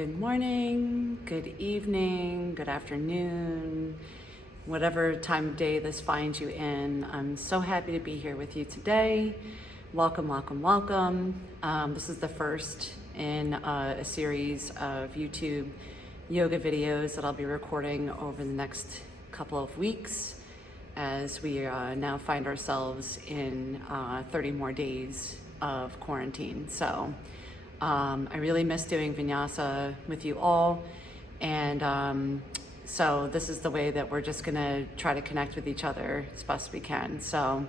Good morning, good evening, good afternoon, whatever time of day this finds you in. I'm so happy to be here with you today. Welcome, welcome, welcome. This is the first in a series of YouTube yoga videos that I'll be recording over the next couple of weeks as we now find ourselves in 30 more days of quarantine. So I really miss doing vinyasa with you all, and so this is the way that we're just gonna try to connect with each other as best we can. So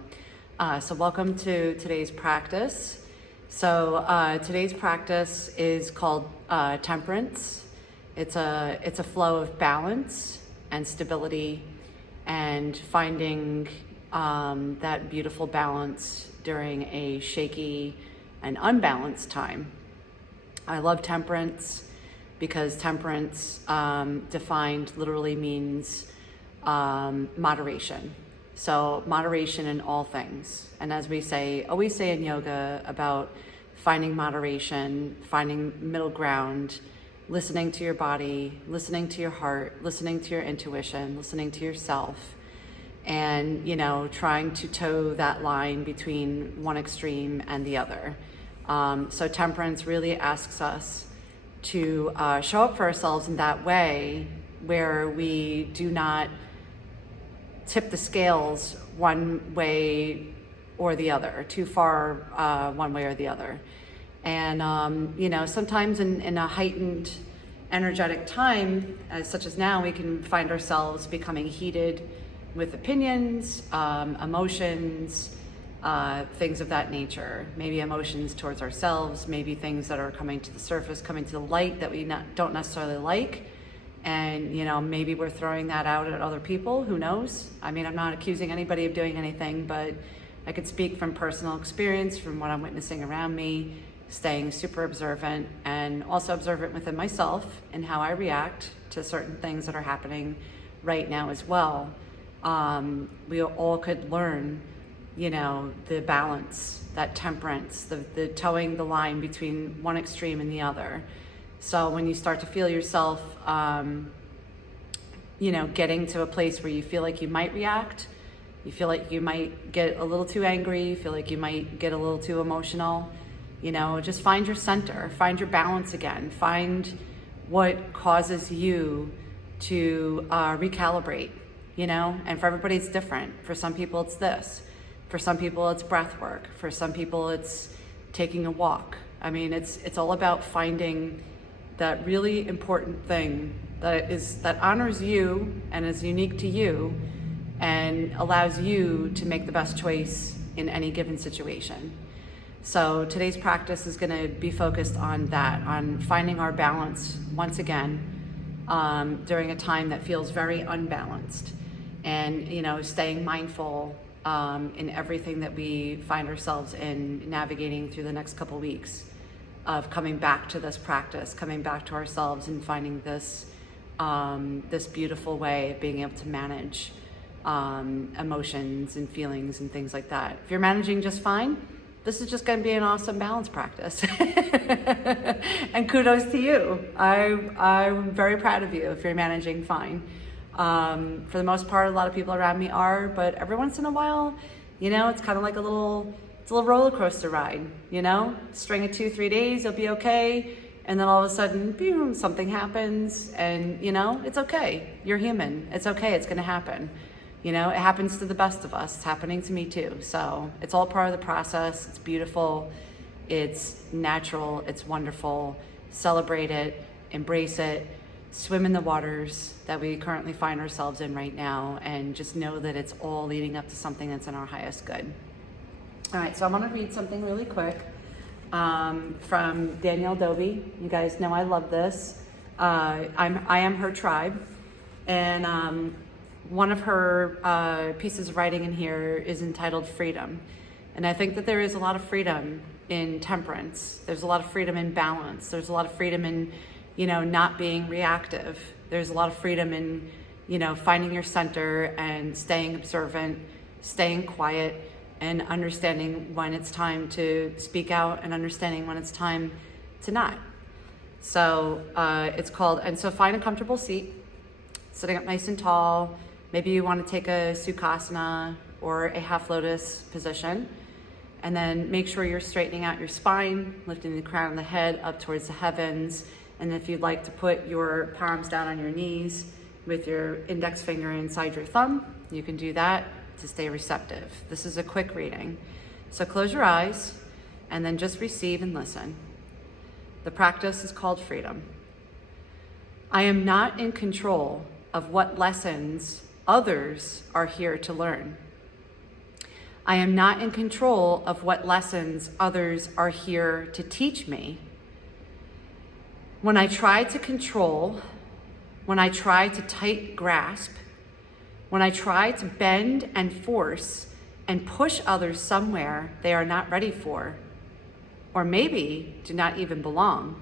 welcome to today's practice. So today's practice is called Temperance. It's a flow of balance and stability and finding that beautiful balance during a shaky and unbalanced time. I love temperance because temperance defined literally means moderation. So moderation in all things. And as we always say in yoga about finding moderation, finding middle ground, listening to your body, listening to your heart, listening to your intuition, listening to yourself, and trying to toe that line between one extreme and the other. So temperance really asks us to show up for ourselves in that way where we do not tip the scales one way or the other, too far one way or the other. And sometimes in a heightened energetic time, such as now, we can find ourselves becoming heated with opinions, emotions, things of that nature. Maybe emotions towards ourselves, maybe things that are coming to the surface, coming to the light that we don't necessarily like. And, maybe we're throwing that out at other people, who knows? I mean, I'm not accusing anybody of doing anything, but I could speak from personal experience, from what I'm witnessing around me, staying super observant and also observant within myself and how I react to certain things that are happening right now as well. We all could learn the balance, that temperance, the towing the line between one extreme and the other. So when you start to feel yourself, getting to a place where you feel like you might react, you feel like you might get a little too angry, you feel like you might get a little too emotional, just find your center, find your balance again, find what causes you to recalibrate, and for everybody it's different. For some people it's this. For some people, it's breath work. For some people, it's taking a walk. I mean, it's all about finding that really important thing that honors you and is unique to you and allows you to make the best choice in any given situation. So today's practice is going to be focused on that, on finding our balance once again during a time that feels very unbalanced, and staying mindful in everything that we find ourselves in, navigating through the next couple weeks of coming back to this practice, coming back to ourselves and finding this this beautiful way of being able to manage emotions and feelings and things like that. If you're managing just fine, this is just going to be an awesome balance practice. And kudos to you. I'm very proud of you if you're managing fine. For the most part, a lot of people around me are, but every once in a while, it's kind of like it's a little roller coaster ride, string of 2-3 days, you'll be okay. And then all of a sudden, boom, something happens and, it's okay. You're human. It's okay. It's going to happen. It happens to the best of us. It's happening to me too. So it's all part of the process. It's beautiful. It's natural. It's wonderful. Celebrate it, embrace it. Swim in the waters that we currently find ourselves in right now, and just know that it's all leading up to something that's in our highest good. All right, so I'm gonna read something really quick from Danielle Dobie. You guys know I love this. I am her tribe, and one of her pieces of writing in here is entitled Freedom. And I think that there is a lot of freedom in temperance. There's a lot of freedom in balance. There's a lot of freedom in not being reactive. There's a lot of freedom in, finding your center and staying observant, staying quiet, and understanding when it's time to speak out and understanding when it's time to not. So it's called, and so find a comfortable seat, sitting up nice and tall. Maybe you want to take a Sukhasana or a half lotus position. And then make sure you're straightening out your spine, lifting the crown of the head up towards the heavens. And if you'd like to put your palms down on your knees with your index finger inside your thumb, you can do that to stay receptive. This is a quick reading. So close your eyes and then just receive and listen. The practice is called freedom. I am not in control of what lessons others are here to learn. I am not in control of what lessons others are here to teach me. When I try to control, when I try to tight grasp, when I try to bend and force and push others somewhere they are not ready for, or maybe do not even belong,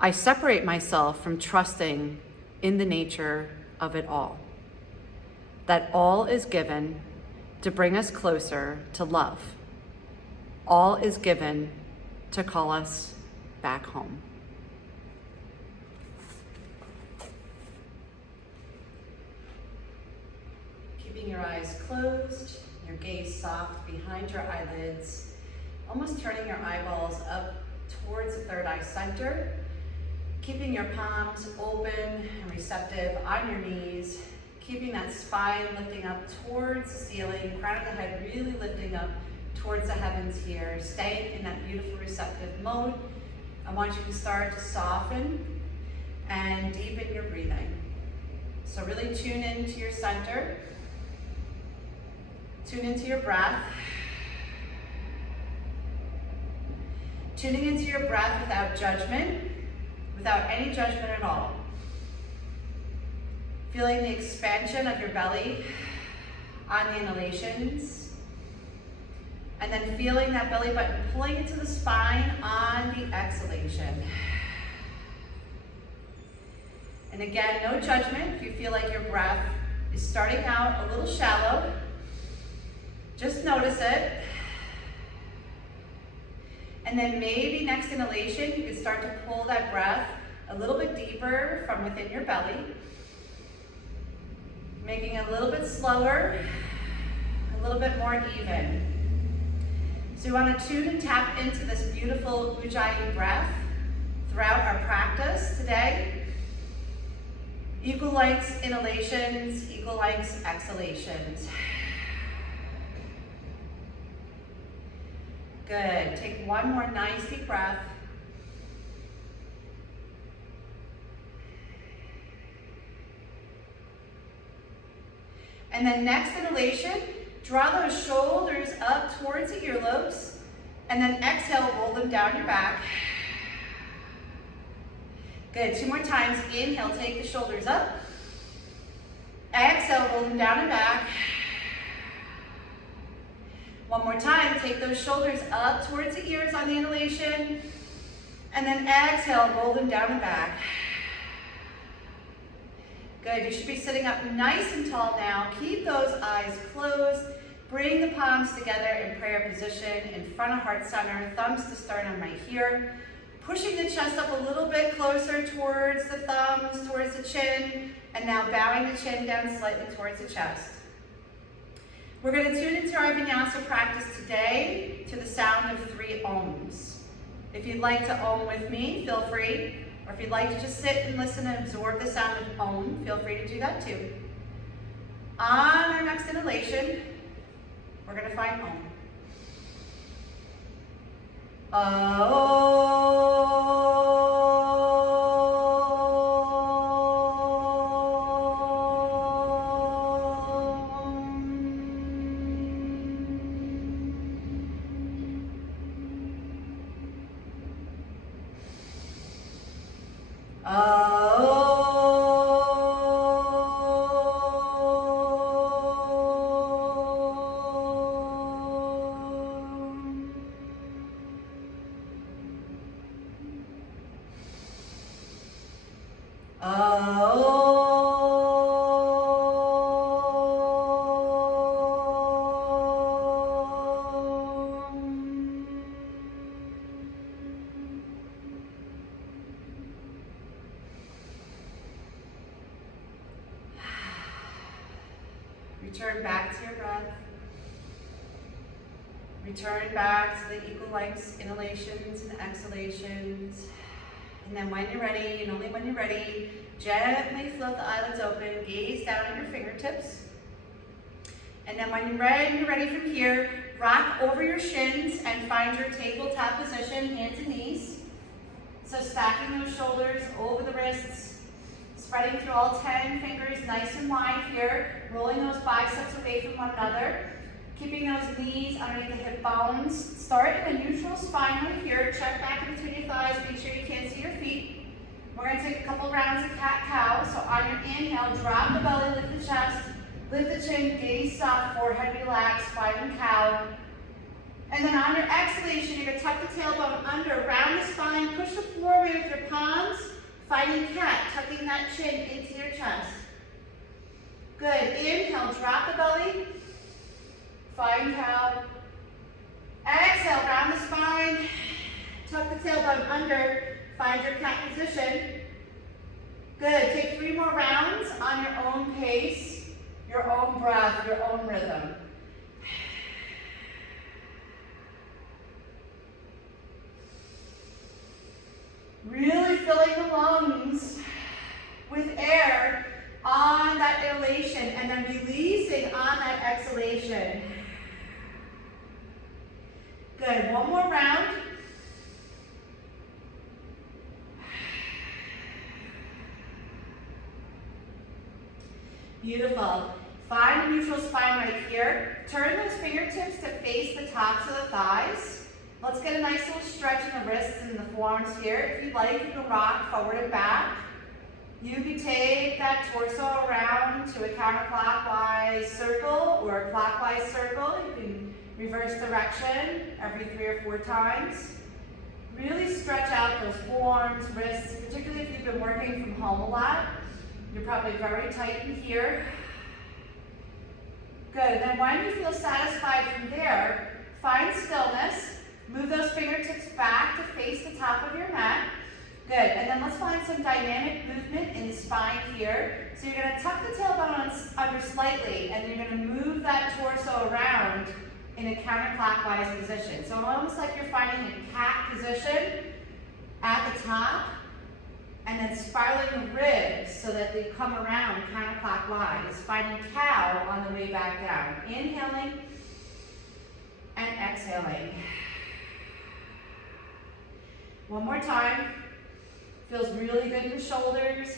I separate myself from trusting in the nature of it all. That all is given to bring us closer to love. All is given to call us back home. Keeping your eyes closed, your gaze soft behind your eyelids, almost turning your eyeballs up towards the third eye center, keeping your palms open and receptive on your knees, keeping that spine lifting up towards the ceiling, crown of the head really lifting up towards the heavens here, staying in that beautiful receptive mode. I want you to start to soften and deepen your breathing. So really tune into your center, tune into your breath, tuning into your breath without judgment, without any judgment at all. Feeling the expansion of your belly on the inhalations, and then feeling that belly button pulling into the spine on the exhalation. And again, no judgment. If you feel like your breath is starting out a little shallow, just notice it. And then maybe next inhalation, you can start to pull that breath a little bit deeper from within your belly, making it a little bit slower, a little bit more even. So you want to tune and tap into this beautiful Ujjayi breath throughout our practice today. Equal lengths inhalations, equal lengths exhalations. Good. Take one more nice deep breath. And then next inhalation, draw those shoulders up towards the earlobes, and then exhale, roll them down your back. Good, 2 more times. Inhale, take the shoulders up. Exhale, roll them down and back. 1 more time, take those shoulders up towards the ears on the inhalation, and then exhale, roll them down and back. Good, you should be sitting up nice and tall now. Keep those eyes closed. Bring the palms together in prayer position in front of heart center, thumbs to sternum right here. Pushing the chest up a little bit closer towards the thumbs, towards the chin, and now bowing the chin down slightly towards the chest. We're going to tune into our vinyasa practice today to the sound of 3 ohms. If you'd like to om with me, feel free. Or if you'd like to just sit and listen and absorb the sound of om, feel free to do that too. On our next inhalation, we're going to find om. Return back to your breath. Return back to the equal lengths inhalations and exhalations. And then when you're ready, and only when you're ready, gently float the eyelids open, gaze down at your fingertips. And then when you're ready from here, rock over your shins and find your tabletop position, hands and knees. So stacking those shoulders over the wrists, spreading through all 10 fingers nice and wide here, rolling those biceps away from one another, keeping those knees underneath the hip bones. Start in a neutral spine right here, check back in between your thighs, make sure you can't see your feet. We're going to take a couple rounds of cat-cow. So on your inhale, drop the belly, lift the chest, lift the chin, gaze soft, forehead relaxed, finding cow. And then on your exhalation, you're going to tuck the tailbone under, round the spine, push the floor away with your palms, finding cat, tucking that chin into your chest. Good. Inhale, drop the belly, find cow. Exhale, round the spine, tuck the tailbone under, find your cat position. Good. Take 3 more rounds on your own pace, your own breath, your own rhythm. Really filling the lungs with air on that inhalation and then releasing on that exhalation. Good. One more round. Beautiful. Find a neutral spine right here. Turn those fingertips to face the tops of the thighs. Let's get a nice little stretch in the wrists and the forearms here. If you'd like, you can rock forward and back. You can take that torso around to a counterclockwise circle or a clockwise circle. You can reverse direction every 3 or 4 times. Really stretch out those forearms, wrists, particularly if you've been working from home a lot. You're probably very tight in here. Good. Then when you feel satisfied from there, find stillness. Move those fingertips back to face the top of your mat. Good. And then let's find some dynamic movement in the spine here. So you're going to tuck the tailbone under slightly, and then you're going to move that torso around in a counterclockwise position. So almost like you're finding a cat position at the top, and then spiraling the ribs so that they come around counterclockwise. Finding cow on the way back down. Inhaling and exhaling. One more time. Feels really good in the shoulders.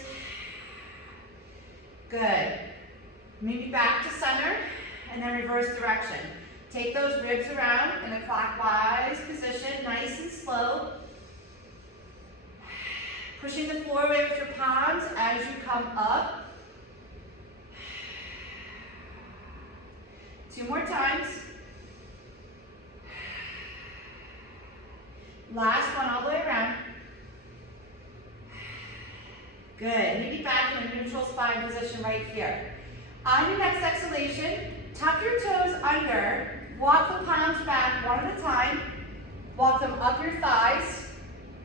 Good. Maybe back to center and then reverse direction. Take those ribs around in a clockwise position, nice and slow. Pushing the floor away with your palms as you come up. 2 more times. Last one all the way around. Good. Maybe back in a neutral spine position right here. On your next exhalation, tuck your toes under. Walk the palms back one at a time. Walk them up your thighs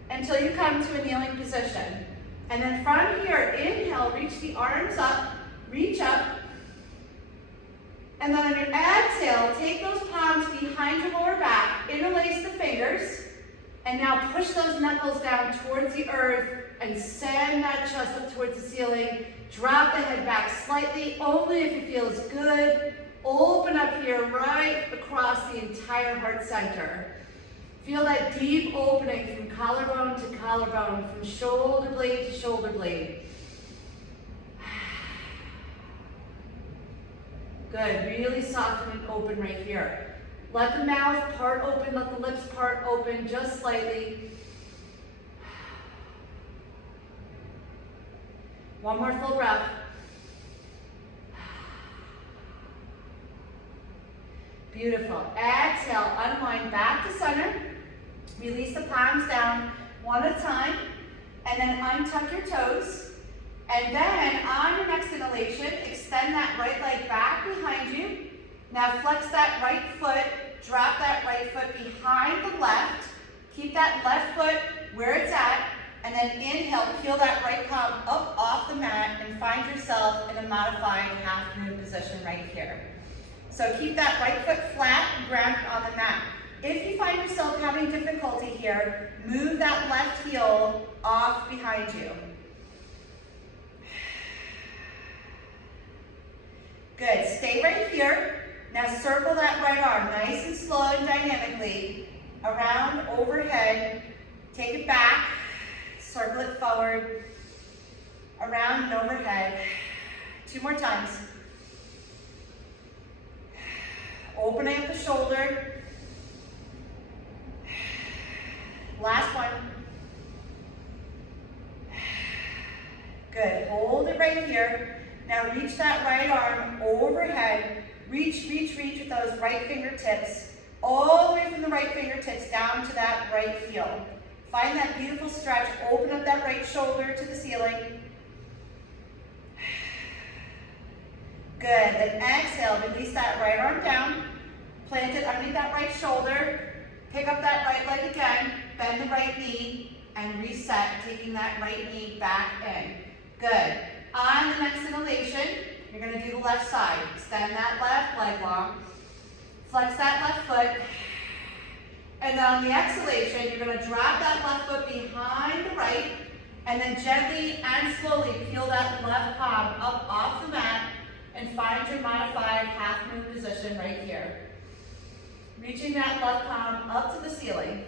until you come to a kneeling position. And then from here, inhale, reach the arms up, reach up. And then on your exhale, take those palms behind your lower back, interlace the fingers, and now push those knuckles down towards the earth and send that chest up towards the ceiling. Drop the head back slightly, only if it feels good. Open up here right across the entire heart center. Feel that deep opening from collarbone to collarbone, from shoulder blade to shoulder blade. Good, really soften and open right here. Let the mouth part open, let the lips part open just slightly. One more full breath. Beautiful. Exhale, unwind back to center. Release the palms down one at a time. And then untuck your toes. And then on your next inhalation, extend that right leg back behind you. Now flex that right foot, drop that right foot behind the left. Keep that left foot where it's at, and And then inhale, peel that right palm up off the mat and find yourself in a modified half moon position right here. So keep that right foot flat and grounded on the mat. If you find yourself having difficulty here, move that left heel off behind you. Good, stay right here. Now circle that right arm nice and slow and dynamically around, overhead. Take it back, circle it forward, around and overhead. 2 more times. Opening up the shoulder. Last one. Good, hold it right here. Now reach that right arm overhead. Reach, reach, reach with those right fingertips. All the way from the right fingertips down to that right heel. Find that beautiful stretch. Open up that right shoulder to the ceiling. Good, then exhale, release that right arm down. Plant it underneath that right shoulder. Pick up that right leg again. Bend the right knee and reset, taking that right knee back in. Good. On the next inhalation, you're going to do the left side. Extend that left leg long. Flex that left foot. And then on the exhalation, you're going to drop that left foot behind the right. And then gently and slowly peel that left palm up off the mat and find your modified half moon position right here. Reaching that left palm up to the ceiling.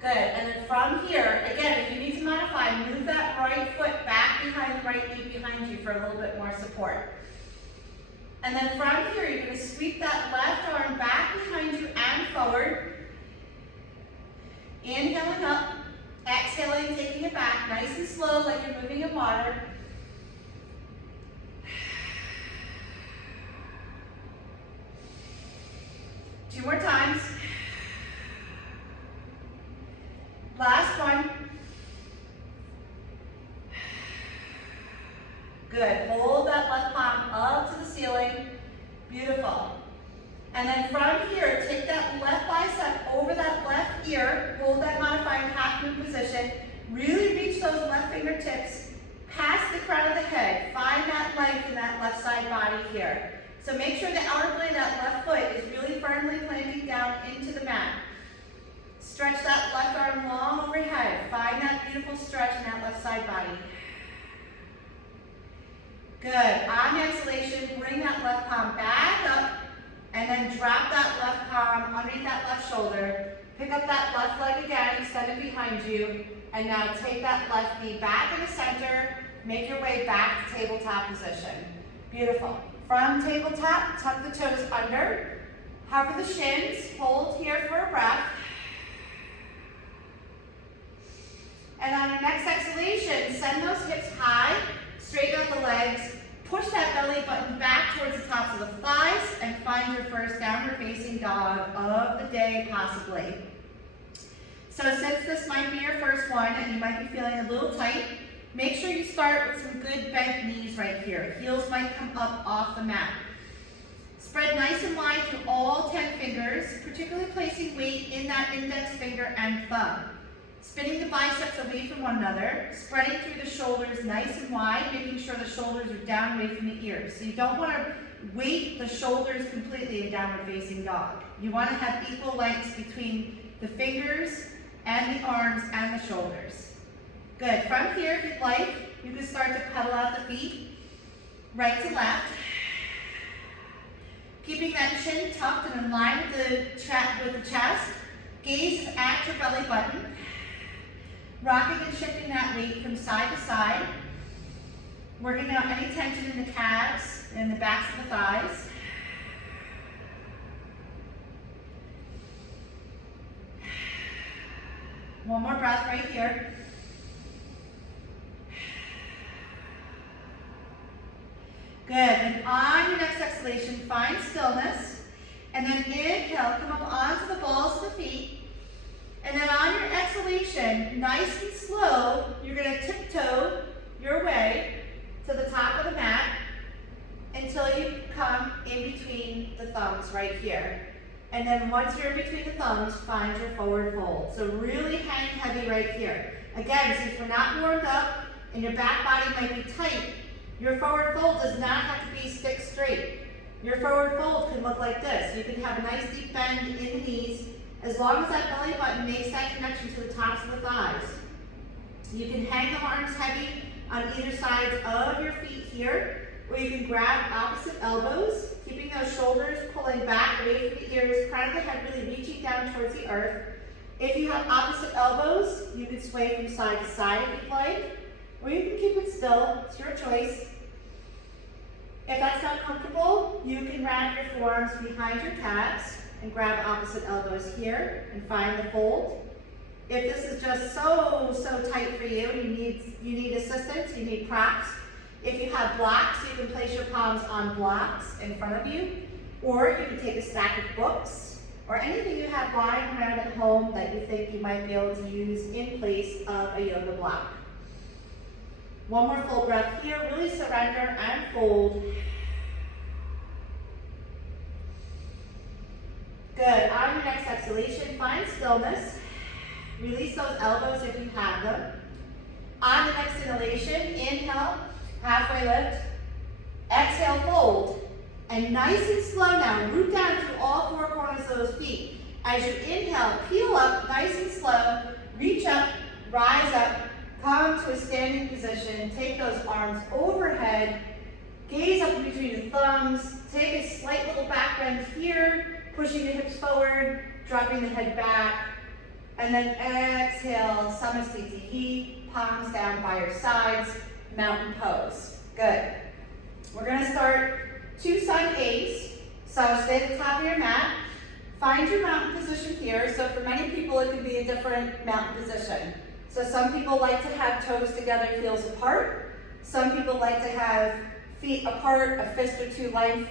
Good, and then from here, again, if you need to modify, move that right foot back behind the right knee behind you for a little bit more support. And then from here, you're going to sweep that left arm back behind you and forward. Inhaling up, exhaling, taking it back, nice and slow like you're moving in water. Two more times. Last one. Good. Hold that left palm up to the ceiling. Beautiful. And then from here, take that left bicep over that left ear. Hold that modified half moon position. Really reach those left fingertips past the crown of the head. Find that length in that left side body here. So make sure the outer blade of that left foot is really firmly planting down into the mat. Stretch that left arm long overhead. Find that beautiful stretch in that left side body. Good. On the exhalation, bring that left palm back up and then drop that left palm underneath that left shoulder. Pick up that left leg again, extend it behind you, and now take that left knee back in the center. Make your way back to tabletop position. Beautiful. From tabletop, tuck the toes under. Hover the shins. Hold here for a breath. And on your next exhalation, send those hips high, straighten out the legs, push that belly button back towards the tops of the thighs, and find your first downward facing dog of the day, possibly. So since this might be your first one and you might be feeling a little tight, make sure you start with some good bent knees right here. Heels might come up off the mat. Spread nice and wide through all 10 fingers, particularly placing weight in that index finger and thumb. Spinning the biceps away from one another, spreading through the shoulders nice and wide, making sure the shoulders are down away from the ears. So you don't want to weight the shoulders completely in downward facing dog. You want to have equal lengths between the fingers and the arms and the shoulders. Good. From here, if you'd like, you can start to pedal out the feet, right to left. Keeping that chin tucked and in line with the chest. Gaze is at your belly button. Rocking and shifting that weight from side to side. Working out any tension in the calves and the backs of the thighs. One more breath right here. Good. And on your next exhalation, find stillness. And then inhale, come up onto the balls of the feet. And then on your exhalation, nice and slow, you're going to tiptoe your way to the top of the mat until you come in between the thumbs right here. And then once you're in between the thumbs, find your forward fold. So really hang heavy right here. Again, since we're not warmed up and your back body might be tight, your forward fold does not have to be stick straight. Your forward fold can look like this. You can have a nice deep bend in the knees as long as that belly button makes that connection to the tops of the thighs. You can hang the arms heavy on either side of your feet here, or you can grab opposite elbows, keeping those shoulders pulling back away from the ears, crown of the head really reaching down towards the earth. If you have opposite elbows, you can sway from side to side if you'd like, or you can keep it still. It's your choice. If that's not comfortable, you can wrap your forearms behind your calves and grab opposite elbows here and find the fold. If this is just so tight for you, you need assistance, you need props. If you have blocks, you can place your palms on blocks in front of you, or you can take a stack of books or anything you have lying around at home that you think you might be able to use in place of a yoga block. One more full breath here, really surrender and fold. Good, on your next exhalation, find stillness. Release those elbows if you have them. On the next inhalation, inhale, halfway lift. Exhale, fold. And nice and slow now, root down through all four corners of those feet. As you inhale, peel up, nice and slow, reach up, rise up, come to a standing position, take those arms overhead, gaze up between the thumbs, take a slight little back bend here, pushing the hips forward, dropping the head back, and then exhale, Samasthiti, palms down by your sides, mountain pose. Good. We're gonna start 2 sun A's. So stay at the top of your mat. Find your mountain position here. So for many people, it can be a different mountain position. So some people like to have toes together, heels apart. Some people like to have feet apart, a fist or two length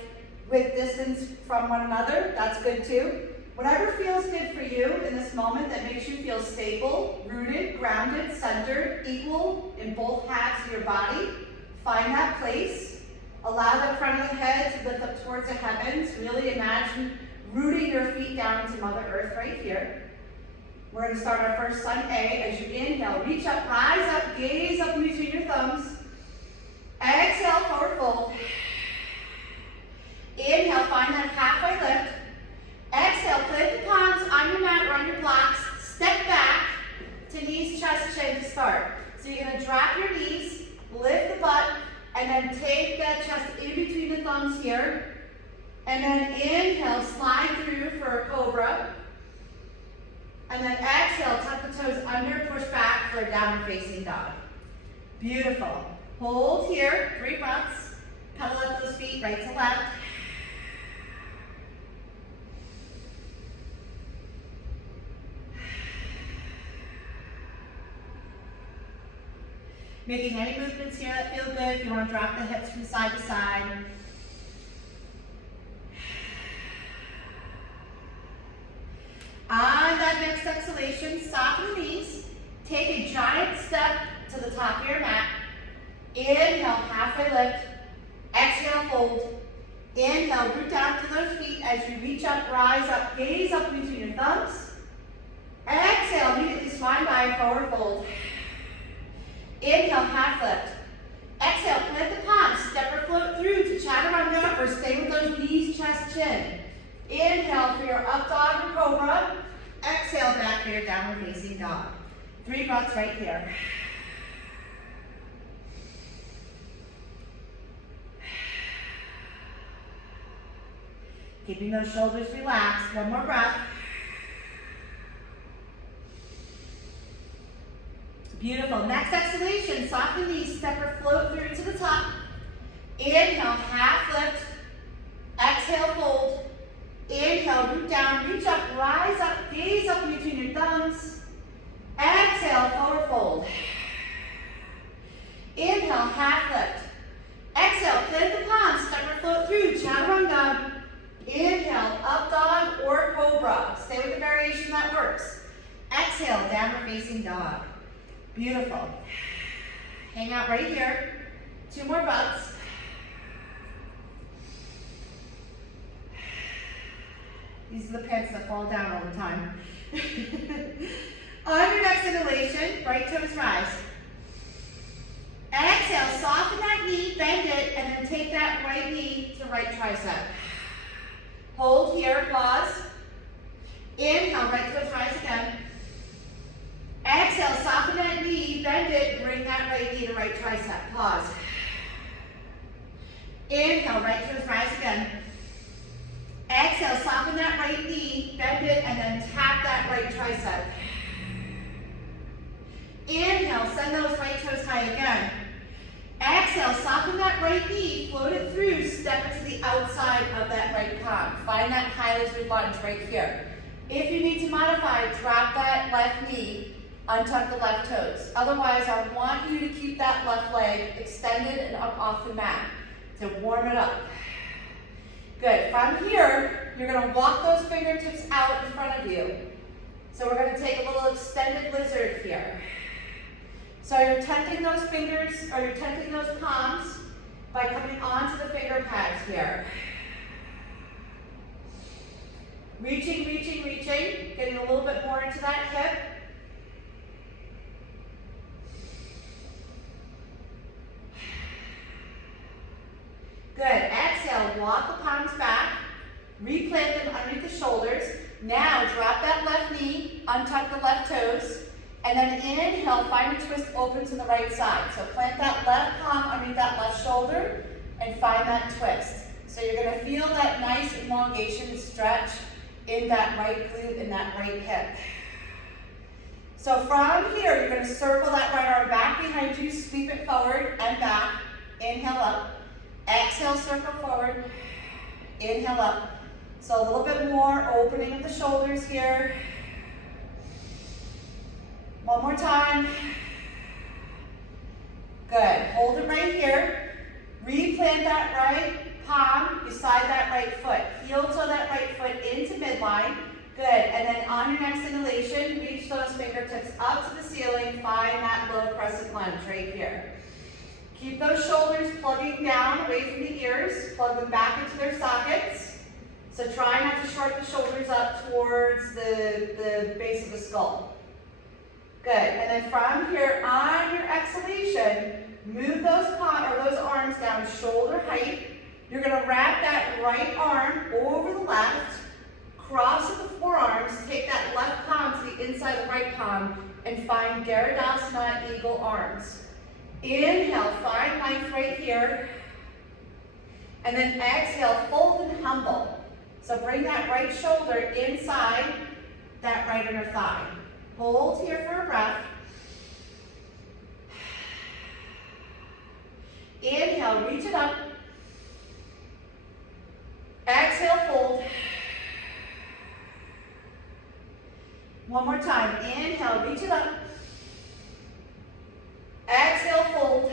with distance from one another. That's good too. Whatever feels good for you in this moment that makes you feel stable, rooted, grounded, centered, equal in both halves of your body, find that place. Allow the front of the head to lift up towards the heavens. Really imagine rooting your feet down to Mother Earth right here. We're going to start our first sun A. As you inhale, reach up, rise up, gaze up in between your thumbs. Exhale, forward fold. Inhale, find that halfway lift. Exhale, plant the palms on your mat or on your blocks. Step back to knees, chest, chin to start. So you're going to drop your knees, lift the butt, and then take that chest in between the thumbs here. And then inhale, slide through for a cobra. And then exhale, tuck the toes under, push back for a downward facing dog. Beautiful. Hold here, 3 breaths. Pedal up those feet right to left. Making any movements here that feel good. If you want to drop the hips from side to side. On that next exhalation, soften the knees. Take a giant step to the top of your mat. Inhale, halfway lift. Exhale, fold. Inhale, root down to those feet as you reach up, rise up, gaze up between your thumbs. Exhale, immediately slide by, forward fold. Inhale, half lift. Exhale, plant the palms, step or float through to chaturanga or stay with those knees, chest, chin. Inhale for your up dog or cobra. Exhale back for your downward facing dog. 3 breaths right here. Keeping those shoulders relaxed. 1 more breath. Beautiful. Next exhalation, soften the knees, step or float through to the top. Inhale, half lift. Exhale, fold. Inhale, root down, reach up, rise up, gaze up between your thumbs. Exhale, forward fold. Inhale, half lift. Exhale, plant the palms, step or float through, chaturanga. Inhale, up dog or cobra. Stay with the variation that works. Exhale, downward facing dog. Beautiful. Hang out right here. 2 more breaths. These are the pants that fall down all the time. On your next inhalation, right toes rise. Exhale, soften that knee, bend it, and then take that right knee to right tricep. Hold here, pause. Inhale, right toes rise again. Exhale, soften that knee, bend it, bring that right knee to right tricep. Pause. Inhale, right toes rise again. Exhale, soften that right knee, bend it, and then tap that right tricep. Inhale, send those right toes high again. Exhale, soften that right knee, float it through, step it to the outside of that right palm. Find that high lizard lunge right here. If you need to modify, drop that left knee, untuck the left toes. Otherwise, I want you to keep that left leg extended and up off the mat to warm it up. Good. From here, you're going to walk those fingertips out in front of you. So we're going to take a little extended lizard here. So you're tenting those fingers, or you're tenting those palms by coming onto the finger pads here. Reaching, reaching, reaching, getting a little bit more into that hip. Good. Exhale, walk the palms back, replant them underneath the shoulders. Now drop that left knee, untuck the left toes, and then inhale, find a twist open to the right side. So plant that left palm underneath that left shoulder and find that twist. So you're going to feel that nice elongation and stretch in that right glute and that right hip. So from here, you're going to circle that right arm back behind you, sweep it forward and back. Inhale up. Exhale, circle forward. Inhale up. So a little bit more opening of the shoulders here. One more time. Good. Hold it right here. Replant that right palm beside that right foot. Heel toe that right foot into midline. Good. And then on your next inhalation, reach those fingertips up to the ceiling. Find that low crescent lunge right here. Keep those shoulders plugging down away from the ears. Plug them back into their sockets. So try not to short the shoulders up towards the base of the skull. Good. And then from here, on your exhalation, move those arms down shoulder height. You're going to wrap that right arm over the left, cross at the forearms, take that left palm to the inside of the right palm, and find Garudasana, eagle arms. Inhale, find length right here. And then exhale, fold and humble. So bring that right shoulder inside that right inner thigh. Hold here for a breath. Inhale, reach it up. Exhale, fold. One more time. Inhale, reach it up. Exhale, fold.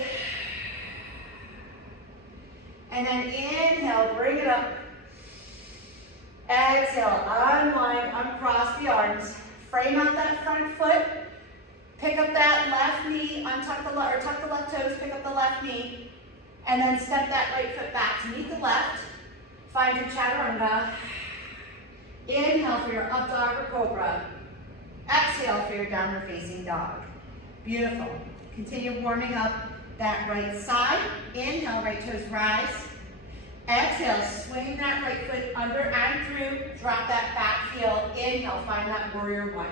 And then inhale, bring it up. Exhale, unwind, uncross the arms. Frame out that front foot. Pick up that left knee, tuck the left toes, pick up the left knee. And then step that right foot back to meet the left. Find your chaturanga. Inhale for your up dog or cobra. Exhale for your downward facing dog. Beautiful. Continue warming up that right side. Inhale, right toes rise. Exhale, swing that right foot under and through. Drop that back heel. Inhale, find that warrior one.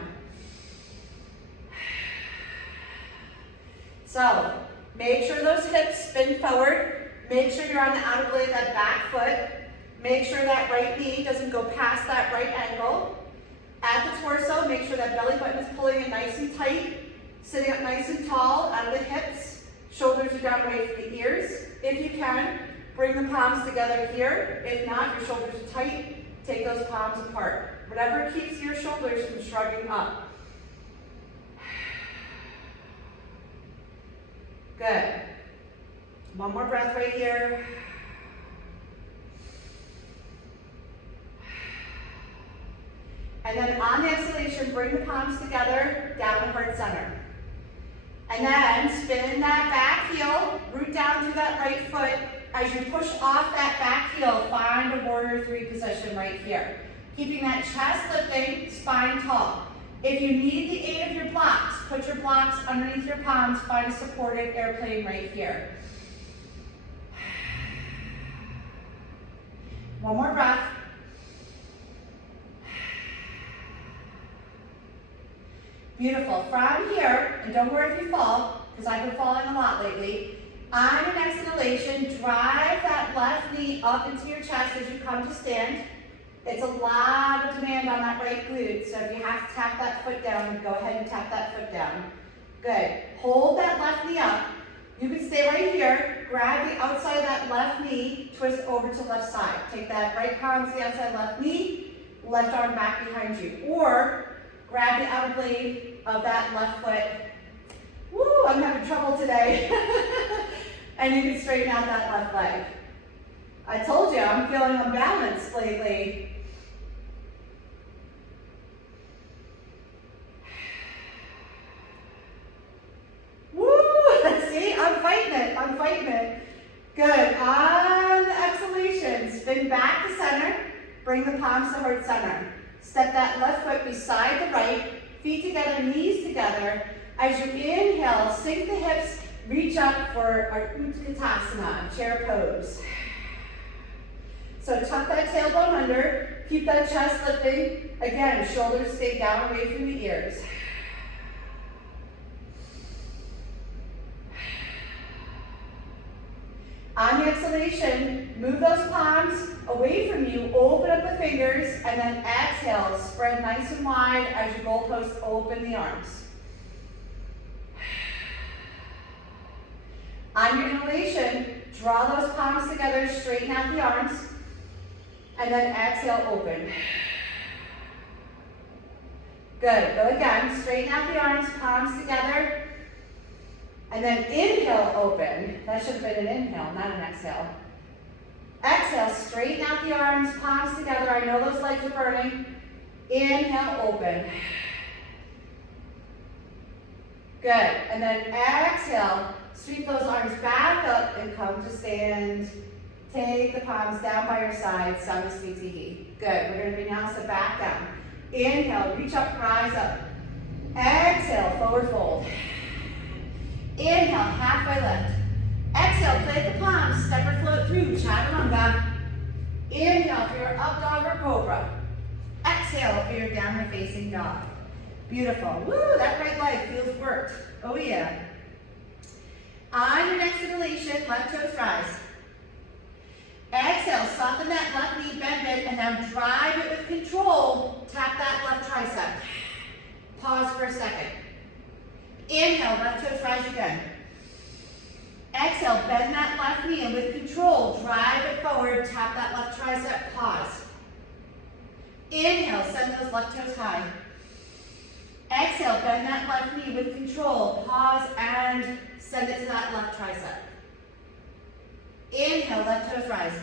So, make sure those hips spin forward. Make sure you're on the outer blade of that back foot. Make sure that right knee doesn't go past that right ankle. At the torso, make sure that belly button is pulling in nice and tight. Sitting up nice and tall out of the hips. Shoulders are down away from the ears. If you can, bring the palms together here. If not, your shoulders are tight, take those palms apart. Whatever keeps your shoulders from shrugging up. Good. One more breath right here. And then on the exhalation, bring the palms together, down to heart center. And then spin that back heel, root down through that right foot. As you push off that back heel, find a warrior three position right here. Keeping that chest lifting, spine tall. If you need the aid of your blocks, put your blocks underneath your palms, find a supported airplane right here. One more breath. Beautiful. From here, and don't worry if you fall, because I've been falling a lot lately. On an exhalation, drive that left knee up into your chest as you come to stand. It's a lot of demand on that right glute, so if you have to tap that foot down, go ahead and tap that foot down. Good. Hold that left knee up. You can stay right here. Grab the outside of that left knee, twist over to left side. Take that right palm to the outside left knee, left arm back behind you. Or grab the outer blade of that left foot. Woo, I'm having trouble today. And you can straighten out that left leg. I told you, I'm feeling unbalanced lately. See, I'm fighting it. Good, on the exhalation, spin back to center, bring the palms to heart center. Step that left foot beside the right, feet together, knees together. As you inhale, sink the hips, reach up for our Utkatasana, chair pose. So tuck that tailbone under, keep that chest lifting. Again, shoulders stay down away from the ears. On the exhalation, move those palms away from you, open up the fingers, and then exhale, spread nice and wide as your goalposts open the arms. On your inhalation, draw those palms together, straighten out the arms, and then exhale, open. Good, go again, straighten out the arms, palms together, and then inhale, open. That should have been an inhale, not an exhale. Exhale, straighten out the arms, palms together. I know those legs are burning. Inhale, open. Good, and then exhale, sweep those arms back up and come to stand. Take the palms down by your side, Samasthiti. Good, we're gonna vinyasa back down. Inhale, reach up, rise up. Exhale, forward fold. Inhale, halfway lift. Exhale, plant the palms, step or float through, chaturanga. Inhale for your up dog or cobra. Exhale for your downward facing dog. Beautiful. Woo, that right leg feels worked. Oh yeah. On your next inhalation, left toes rise. Exhale, soften that left knee, bend it, and now drive it with control. Tap that left tricep. Pause for a second. Inhale, left toes rise again. Exhale, bend that left knee, and with control, drive it forward, tap that left tricep, pause. Inhale, send those left toes high. Exhale, bend that left knee with control, pause, and send it to that left tricep. Inhale, left toes rise.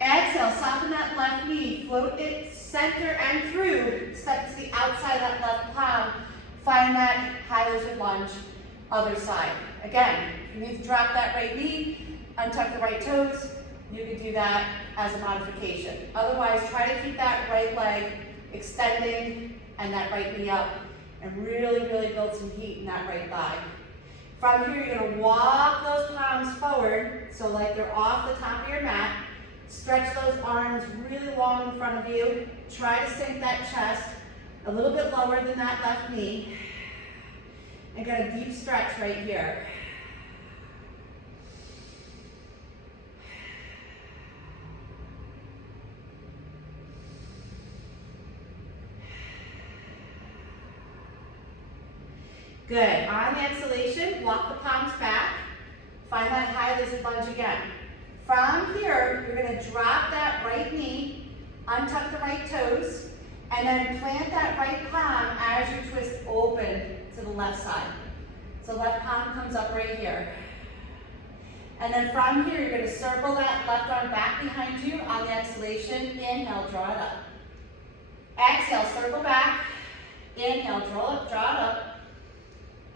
Exhale, soften that left knee, float it center and through, step to the outside of that left palm. Find that high lizard lunge, other side. Again, if you need to drop that right knee, untuck the right toes, you can do that as a modification. Otherwise, try to keep that right leg extending and that right knee up and really, really build some heat in that right thigh. From here, you're gonna walk those palms forward, so like they're off the top of your mat. Stretch those arms really long in front of you. Try to sink that chest a little bit lower than that left knee. And get a deep stretch right here. Good. On the exhalation, walk the palms back. Find that high lizard lunge again. From here, you're going to drop that right knee, untuck the right toes, and then plant that right palm as you twist open to the left side. So left palm comes up right here. And then from here, you're going to circle that left arm back behind you on the exhalation. Inhale, draw it up. Exhale, circle back. Inhale, draw it up.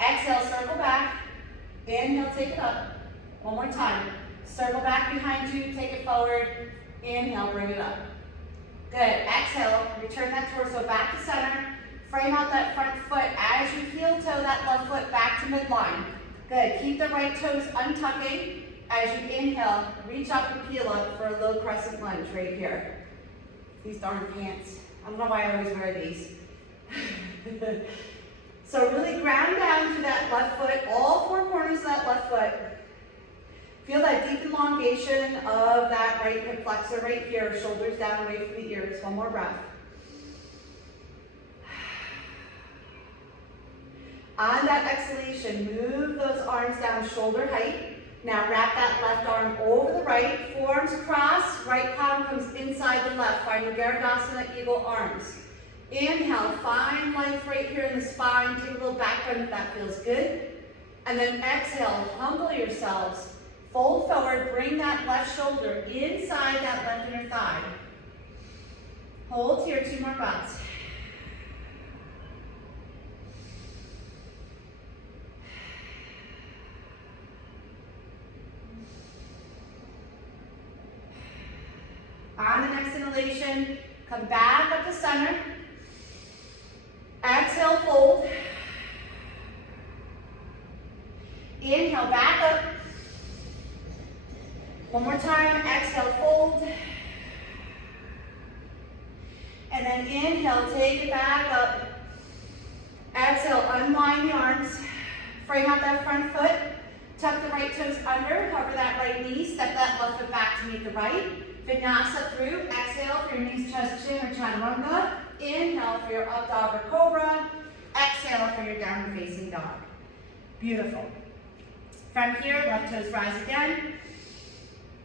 Exhale, circle back. Inhale, take it up. One more time. Circle back behind you, take it forward. Inhale, bring it up. Good. Exhale, return that torso back to center. Frame out that front foot as you heel toe that left foot back to midline. Good. Keep the right toes untucking. As you inhale, reach up and peel up for a low crescent lunge right here. These darn pants. I don't know why I always wear these. So really ground down to that left foot, all four corners of that left foot. Feel that deep elongation of that right hip flexor right here, shoulders down away from the ears. One more breath. On that exhalation, move those arms down shoulder height. Now wrap that left arm over the right, forearms across, right palm comes inside the left. Find your Garudasana Eagle arms. Inhale, find life right here in the spine. Take a little back bend if that feels good. And then exhale, humble yourselves. Fold forward, bring that left shoulder inside that left inner thigh. Hold here, 2 more breaths. On the next inhalation, come back up to center. Exhale, fold. Inhale, back up. One more time, exhale, fold. And then inhale, take it back up. Exhale, unwind the arms. Frame out that front foot. Tuck the right toes under, cover that right knee. Step that left foot back to meet the right. Vinyasa through. Exhale for your knees, chest, chin, or chaturanga. Inhale for your up dog or cobra. Exhale for your downward facing dog. Beautiful. From here, left toes rise again.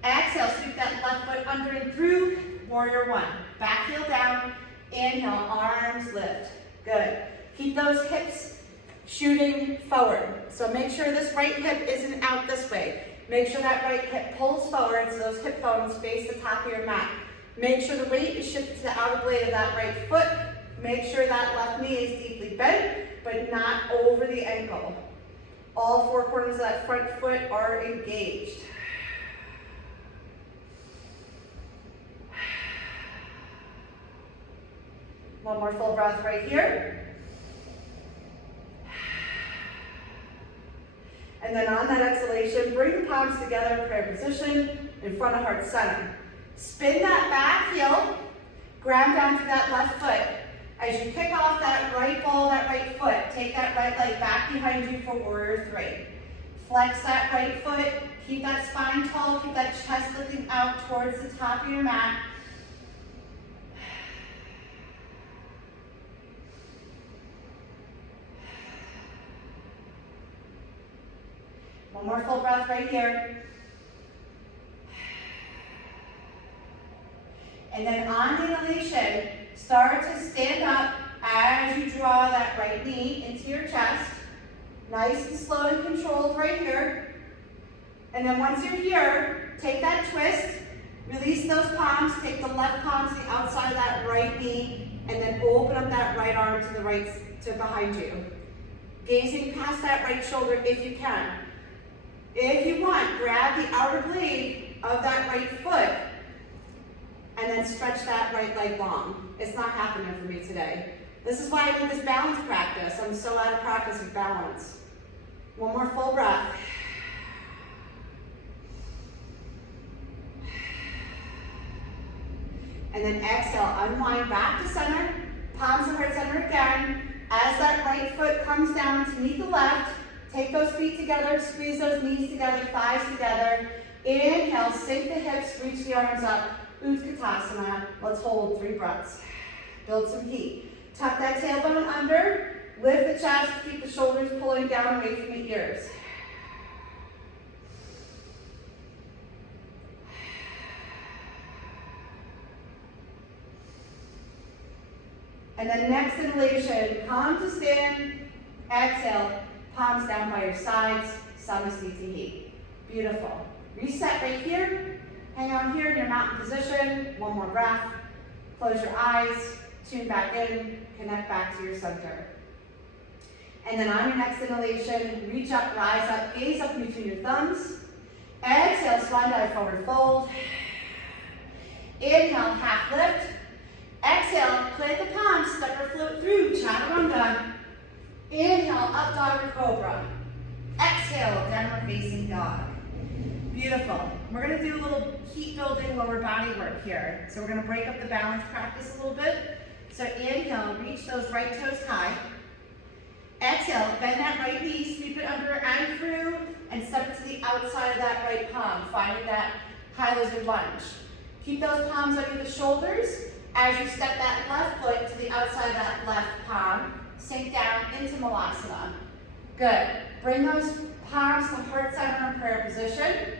Exhale, sweep that left foot under and through. Warrior one. Back heel down. Inhale, arms lift. Good. Keep those hips shooting forward. So make sure this right hip isn't out this way. Make sure that right hip pulls forward so those hip bones face the top of your mat. Make sure the weight is shifted to the outer blade of that right foot. Make sure that left knee is deeply bent, but not over the ankle. All four corners of that front foot are engaged. One more full breath right here. And then on that exhalation, bring the palms together in prayer position in front of heart center. Spin that back heel, ground down to that left foot. As you kick off that right ball, that right foot, take that right leg back behind you for warrior three. Flex that right foot, keep that spine tall, keep that chest lifting out towards the top of your mat. One more full breath right here. And then on the inhalation, start to stand up as you draw that right knee into your chest. Nice and slow and controlled right here. And then once you're here, take that twist, release those palms, take the left palm to the outside of that right knee, and then open up that right arm to the right, to behind you. Gazing past that right shoulder if you can. If you want, grab the outer blade of that right foot and then stretch that right leg long. It's not happening for me today. This is why I need this balance practice. I'm so out of practice with balance. One more full breath. And then exhale, unwind back to center, palms to heart center again. As that right foot comes down to meet the left, take those feet together, squeeze those knees together, thighs together. Inhale, sink the hips, reach the arms up. Utkatasana. Let's hold 3 breaths. Build some heat. Tuck that tailbone under, lift the chest, keep the shoulders pulling down away from the ears. And then next inhalation, come to stand, exhale. Palms down by your sides, Samasthiti heat. Beautiful. Reset right here. Hang on here in your mountain position. One more breath. Close your eyes, tune back in, connect back to your center. And then on your next inhalation, reach up, rise up, gaze up in between your thumbs. Exhale, swan dive, forward fold. Inhale, half lift. Exhale, plant the palms, step or float through, chaturanga. Inhale, up dog or cobra. Exhale, downward facing dog. Beautiful. We're gonna do a little heat building lower body work here. So we're gonna break up the balance practice a little bit. So inhale, reach those right toes high. Exhale, bend that right knee, sweep it under and through, and step it to the outside of that right palm, finding that high lizard lunge. Keep those palms under the shoulders. As you step that left foot to the outside of that left palm, sink down into Malasana. Good. Bring those palms to heart center in prayer position.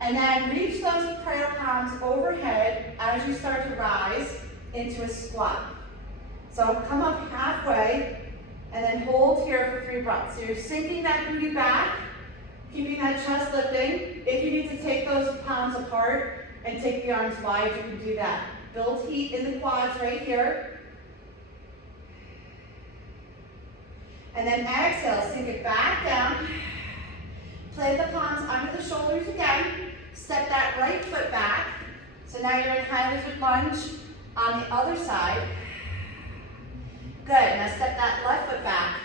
And then reach those prayer palms overhead as you start to rise into a squat. So come up halfway and then hold here for 3 breaths. So you're sinking that booty back, keeping that chest lifting. If you need to take those palms apart and take the arms wide, you can do that. Build heat in the quads right here. And then exhale, sink it back down. Plant the palms under the shoulders again. Step that right foot back. So now you're in high lizard lunge on the other side. Good, now step that left foot back.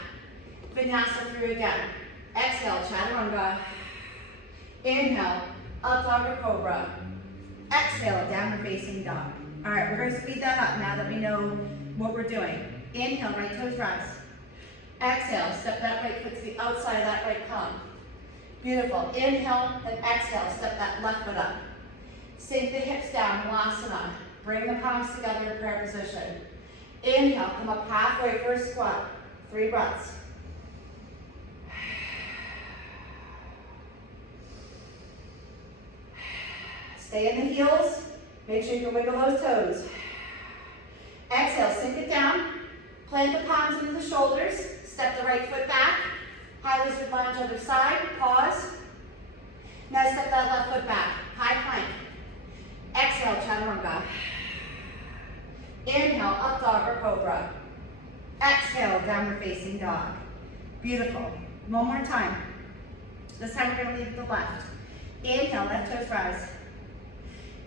Vinyasa through again. Exhale, chaturanga. Inhale, up dog or cobra. Exhale, downward facing dog. All right, we're gonna speed that up now that we know what we're doing. Inhale, right toes rise. Exhale, step that right foot to the outside of that right palm. Beautiful. Inhale, then exhale, step that left foot up. Sink the hips down, Malasana. Bring the palms together in prayer position. Inhale, come up halfway for a squat. 3 breaths. Stay in the heels. Make sure you can wiggle those toes. Exhale, sink it down. Plant the palms into the shoulders. Step the right foot back. High lizard lunge other side. Pause. Now step that left foot back. High plank. Exhale, chaturanga. Inhale, up dog or cobra. Exhale, downward facing dog. Beautiful. One more time. This time we're going to lead with the left. Inhale, left toes rise.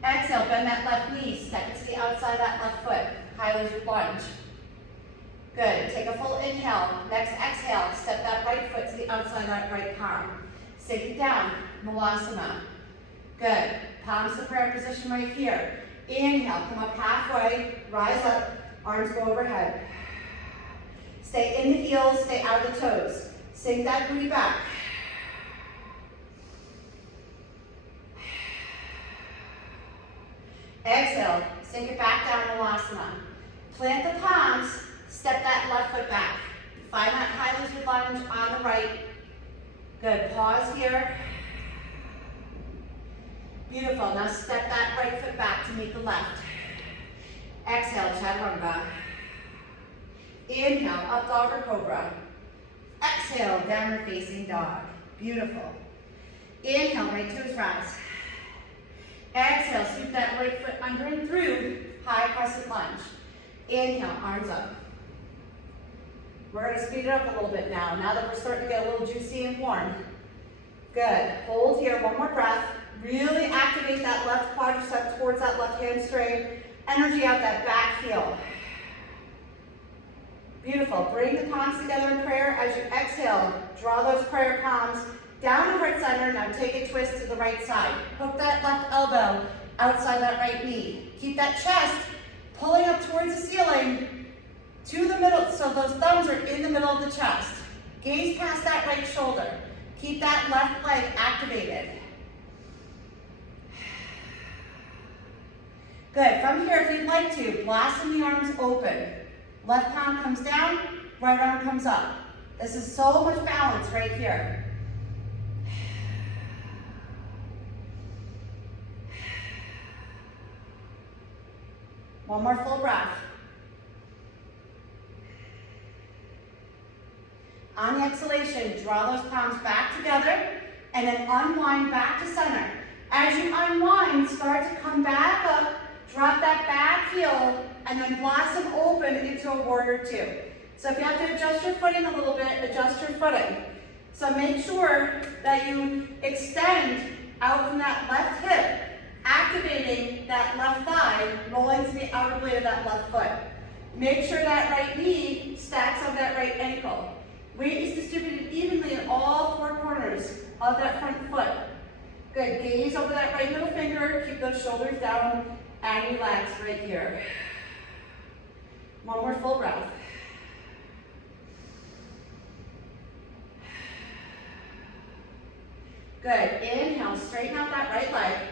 Exhale, bend that left knee. Step it to the outside of that left foot. High lizard lunge. Good. Take a full inhale. Next exhale, step that right foot to the outside of that right palm. Sink it down. Malasana. Good. Palms to prayer position right here. Inhale, come up halfway, rise up, arms go overhead. Stay in the heels, stay out of the toes. Sink that booty back. Exhale, sink it back down, Malasana. Plant the palms, step that left foot back. Find that high lizard lunge on the right. Good, pause here. Beautiful, now step that right foot back to meet the left. Exhale, chaturanga. Inhale, up dog or cobra. Exhale, downward facing dog. Beautiful. Inhale, right toes rise. Exhale, sweep that right foot under and through, high crescent lunge. Inhale, arms up. We're going to speed it up a little bit now that we're starting to get a little juicy and warm. Good, hold here, one more breath. Really activate that left quadricep towards that left hamstring. Energy out that back heel. Beautiful. Bring the palms together in prayer. As you exhale, draw those prayer palms down to heart center. Now take a twist to the right side. Hook that left elbow outside that right knee. Keep that chest pulling up towards the ceiling to the middle, so those thumbs are in the middle of the chest. Gaze past that right shoulder. Keep that left leg activated. Good. From here, if you'd like to, blossom the arms open. Left palm comes down, right arm comes up. This is so much balance right here. One more full breath. On the exhalation, draw those palms back together and then unwind back to center. As you unwind, start to come back up. Drop that back heel, and then blossom open into a warrior two. So if you have to adjust your footing a little bit, adjust your footing. So make sure that you extend out from that left hip. activating that left thigh, rolling to the outer blade of that left foot. Make sure that right knee stacks on that right ankle. Weight is distributed evenly in all four corners of that front foot. Good, gaze over that right middle finger, keep those shoulders down and relax right here. One more full breath. Good, inhale, straighten out that right leg.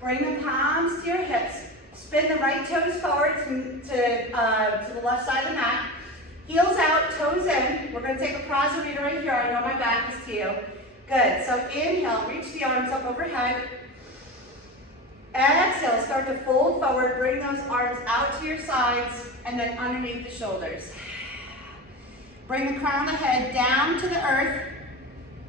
Bring the palms to your hips. Spin the right toes forward to the left side of the mat. Heels out, toes in. We're going to take a Prasarita right here. I know my back is to you. Good, so inhale, reach the arms up overhead. Exhale, start to fold forward. Bring those arms out to your sides and then underneath the shoulders. Bring the crown of the head down to the earth.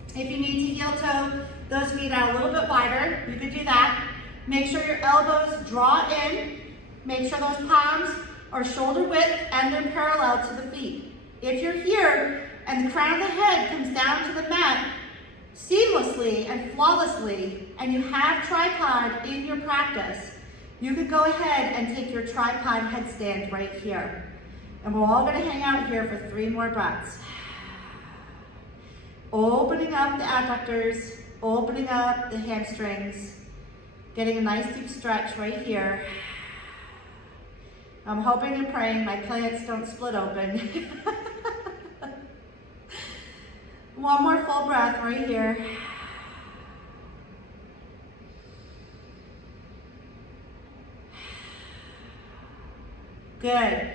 If you need to heel toe those feet out a little bit wider, you could do that. Make sure your elbows draw in. Make sure those palms are shoulder width and they're parallel to the feet. If you're here and the crown of the head comes down to the mat seamlessly and flawlessly, and you have tripod in your practice, you could go ahead and take your tripod headstand right here. And we're all going to hang out here for 3 more breaths. Opening up the adductors, opening up the hamstrings, getting a nice deep stretch right here. I'm hoping and praying my plants don't split open. One more full breath right here. Good.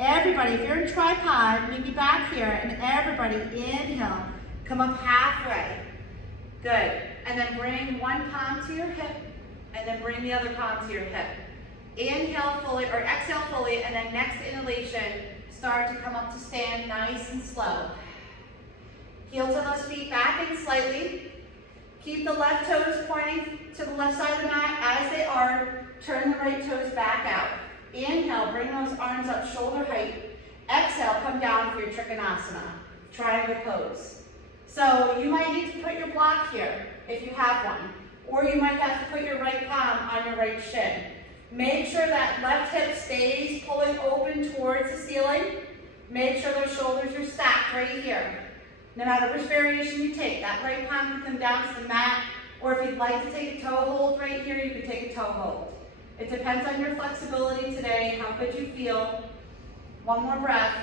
Everybody, if you're in tripod, meet me back here, and everybody inhale. Come up halfway. Good. And then bring one palm to your hip, and then bring the other palm to your hip. Inhale fully, or exhale fully, and then next inhalation, start to come up to stand nice and slow. Heel to those feet back in slightly. Keep the left toes pointing to the left side of the mat as they are. Turn the right toes back out. Inhale, bring those arms up shoulder height. Exhale, come down for your Trikonasana, triangle pose. So you might need to put your block here if you have one, or you might have to put your right palm on your right shin. Make sure that left hip stays pulling open towards the ceiling. Make sure those shoulders are stacked right here. No matter which variation you take, that right palm can come down to the mat, or if you'd like to take a toe hold right here, you can take a toe hold. It depends on your flexibility today, how good you feel. One more breath.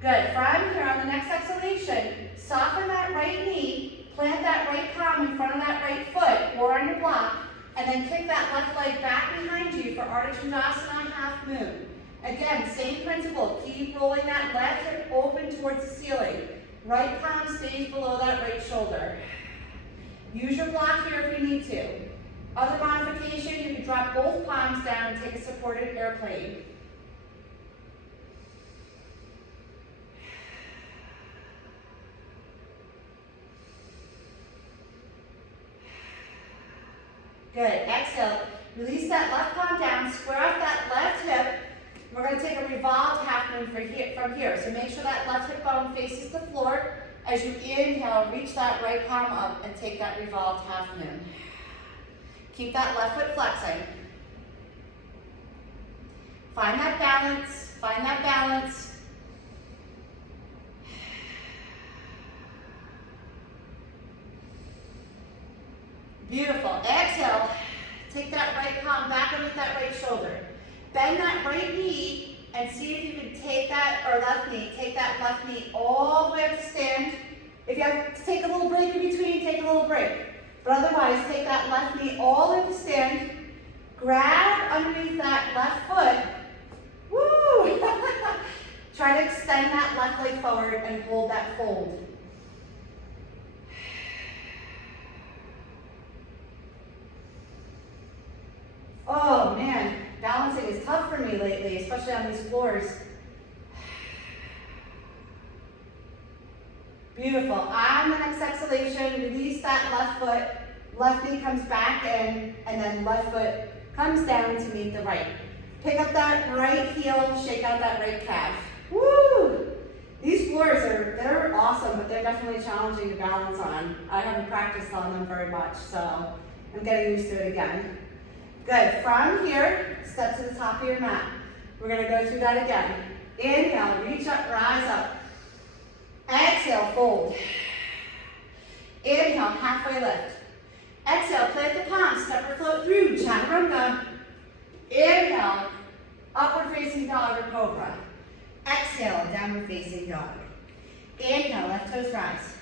Good. From here, on the next exhalation, soften that right knee, plant that right palm in front of that right foot or on your block, and then kick that left leg back behind you for Ardha Chandrasana half moon. Again, same principle. Keep rolling that left hip open towards the ceiling. Right palm stays below that right shoulder. Use your block here if you need to. Other modification, you can drop both palms down and take a supported airplane. Good. Exhale. Release that left palm down. Square up that left hip. We're going to take a revolved half moon from here. So make sure that left hip bone faces the floor. As you inhale, reach that right palm up and take that revolved half moon. Keep that left foot flexing. Find that balance. Find that balance. Beautiful. Exhale. Take that right palm back underneath that right shoulder. Bend that right knee and see if you can take that, or left knee, take that left knee all the way up to stand. If you have to take a little break in between, take a little break. But otherwise, take that left knee all the way up to stand. Grab underneath that left foot. Woo! Try to extend that left leg forward and hold that fold. Oh man, balancing is tough for me lately, especially on these floors. Beautiful. On the next exhalation, release that left foot. Left knee comes back in, and then left foot comes down to meet the right. Pick up that right heel, shake out that right calf. Woo! These floors they're awesome, but they're definitely challenging to balance on. I haven't practiced on them very much, so I'm getting used to it again. Good, from here, step to the top of your mat. We're gonna go through that again. Inhale, reach up, rise up. Exhale, fold. Inhale, halfway lift. Exhale, plant the palms, step or float through, chaturanga. Inhale, upward facing dog or cobra. Exhale, downward facing dog. Inhale, left toes rise.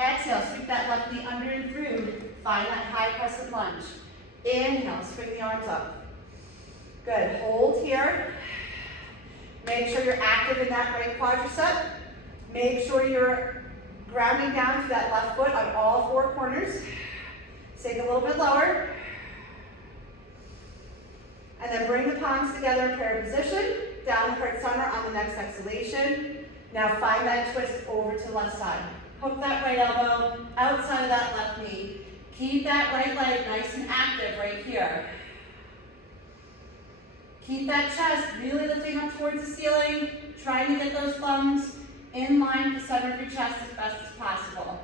Exhale, sweep that left knee under and through. Find that high crescent lunge. Inhale, swing the arms up. Good, hold here. Make sure you're active in that right quadricep. Make sure you're grounding down to that left foot on all four corners. Sink a little bit lower. And then bring the palms together in prayer position. Down to heart center on the next exhalation. Now find that twist over to the left side. Hook that right elbow outside of that left knee. Keep that right leg nice and active right here. Keep that chest really lifting up towards the ceiling. Trying to get those thumbs in line with the center of your chest as best as possible.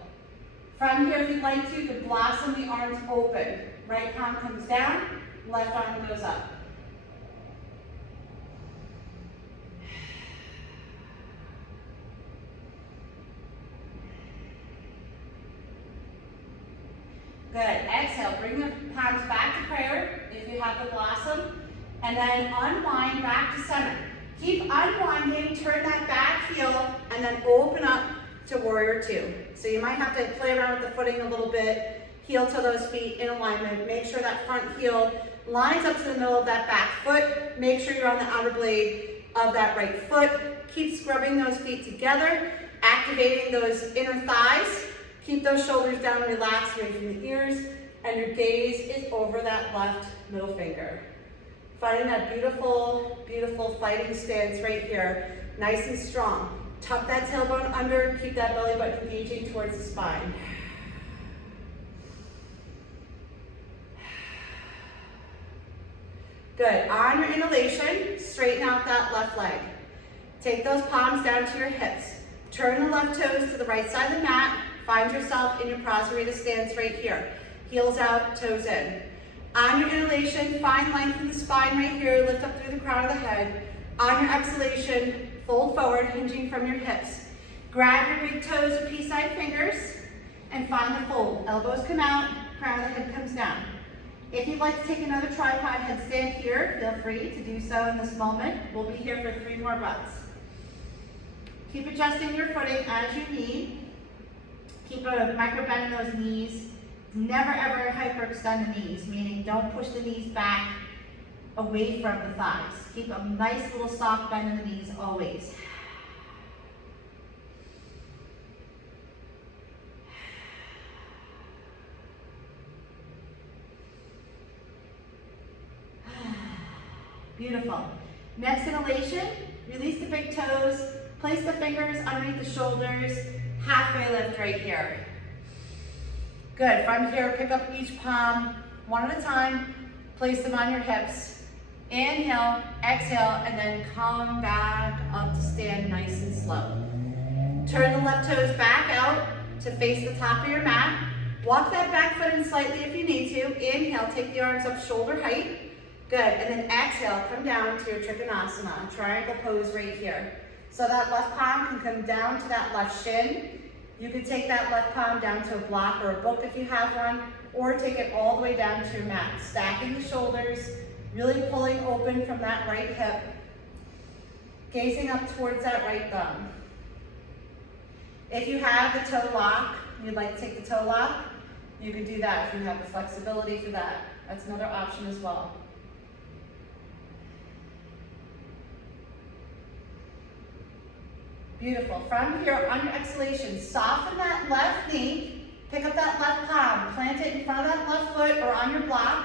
From here, if you'd like to, you can blossom the arms open. Right palm comes down, left arm goes up. Good, exhale, bring the palms back to prayer if you have the blossom, and then unwind back to center. Keep unwinding, turn that back heel, and then open up to warrior two. So you might have to play around with the footing a little bit, heel to those feet in alignment, make sure that front heel lines up to the middle of that back foot, make sure you're on the outer blade of that right foot, keep scrubbing those feet together, activating those inner thighs. Keep those shoulders down, relax away from the ears, and your gaze is over that left middle finger. Finding that beautiful, beautiful fighting stance right here, nice and strong. Tuck that tailbone under, keep that belly button engaging towards the spine. Good, on your inhalation, straighten out that left leg. Take those palms down to your hips. Turn the left toes to the right side of the mat. Find yourself in your Prasarita stance right here. Heels out, toes in. On your inhalation, find length in the spine right here. Lift up through the crown of the head. On your exhalation, fold forward, hinging from your hips. Grab your big toes with pea-side fingers and find the fold. Elbows come out, crown of the head comes down. If you'd like to take another tripod headstand here, feel free to do so in this moment. We'll be here for 3 more breaths. Keep adjusting your footing as you need. Keep a micro bend in those knees. Never ever hyperextend the knees, meaning don't push the knees back away from the thighs. Keep a nice little soft bend in the knees always. Beautiful. Next inhalation, release the big toes, place the fingers underneath the shoulders, halfway lift right here. Good, from here, pick up each palm one at a time, place them on your hips. Inhale, exhale, and then come back up to stand nice and slow. Turn the left toes back out to face the top of your mat. Walk that back foot in slightly if you need to. Inhale, take the arms up shoulder height. Good, and then exhale, come down to your Trikonasana, triangle pose right here. So that left palm can come down to that left shin. You can take that left palm down to a block or a book if you have one, or take it all the way down to your mat. Stacking the shoulders, really pulling open from that right hip, gazing up towards that right thumb. If you have the toe lock, you'd like to take the toe lock, you can do that if you have the flexibility for that. That's another option as well. Beautiful. From here, on your exhalation, soften that left knee, pick up that left palm, plant it in front of that left foot or on your block,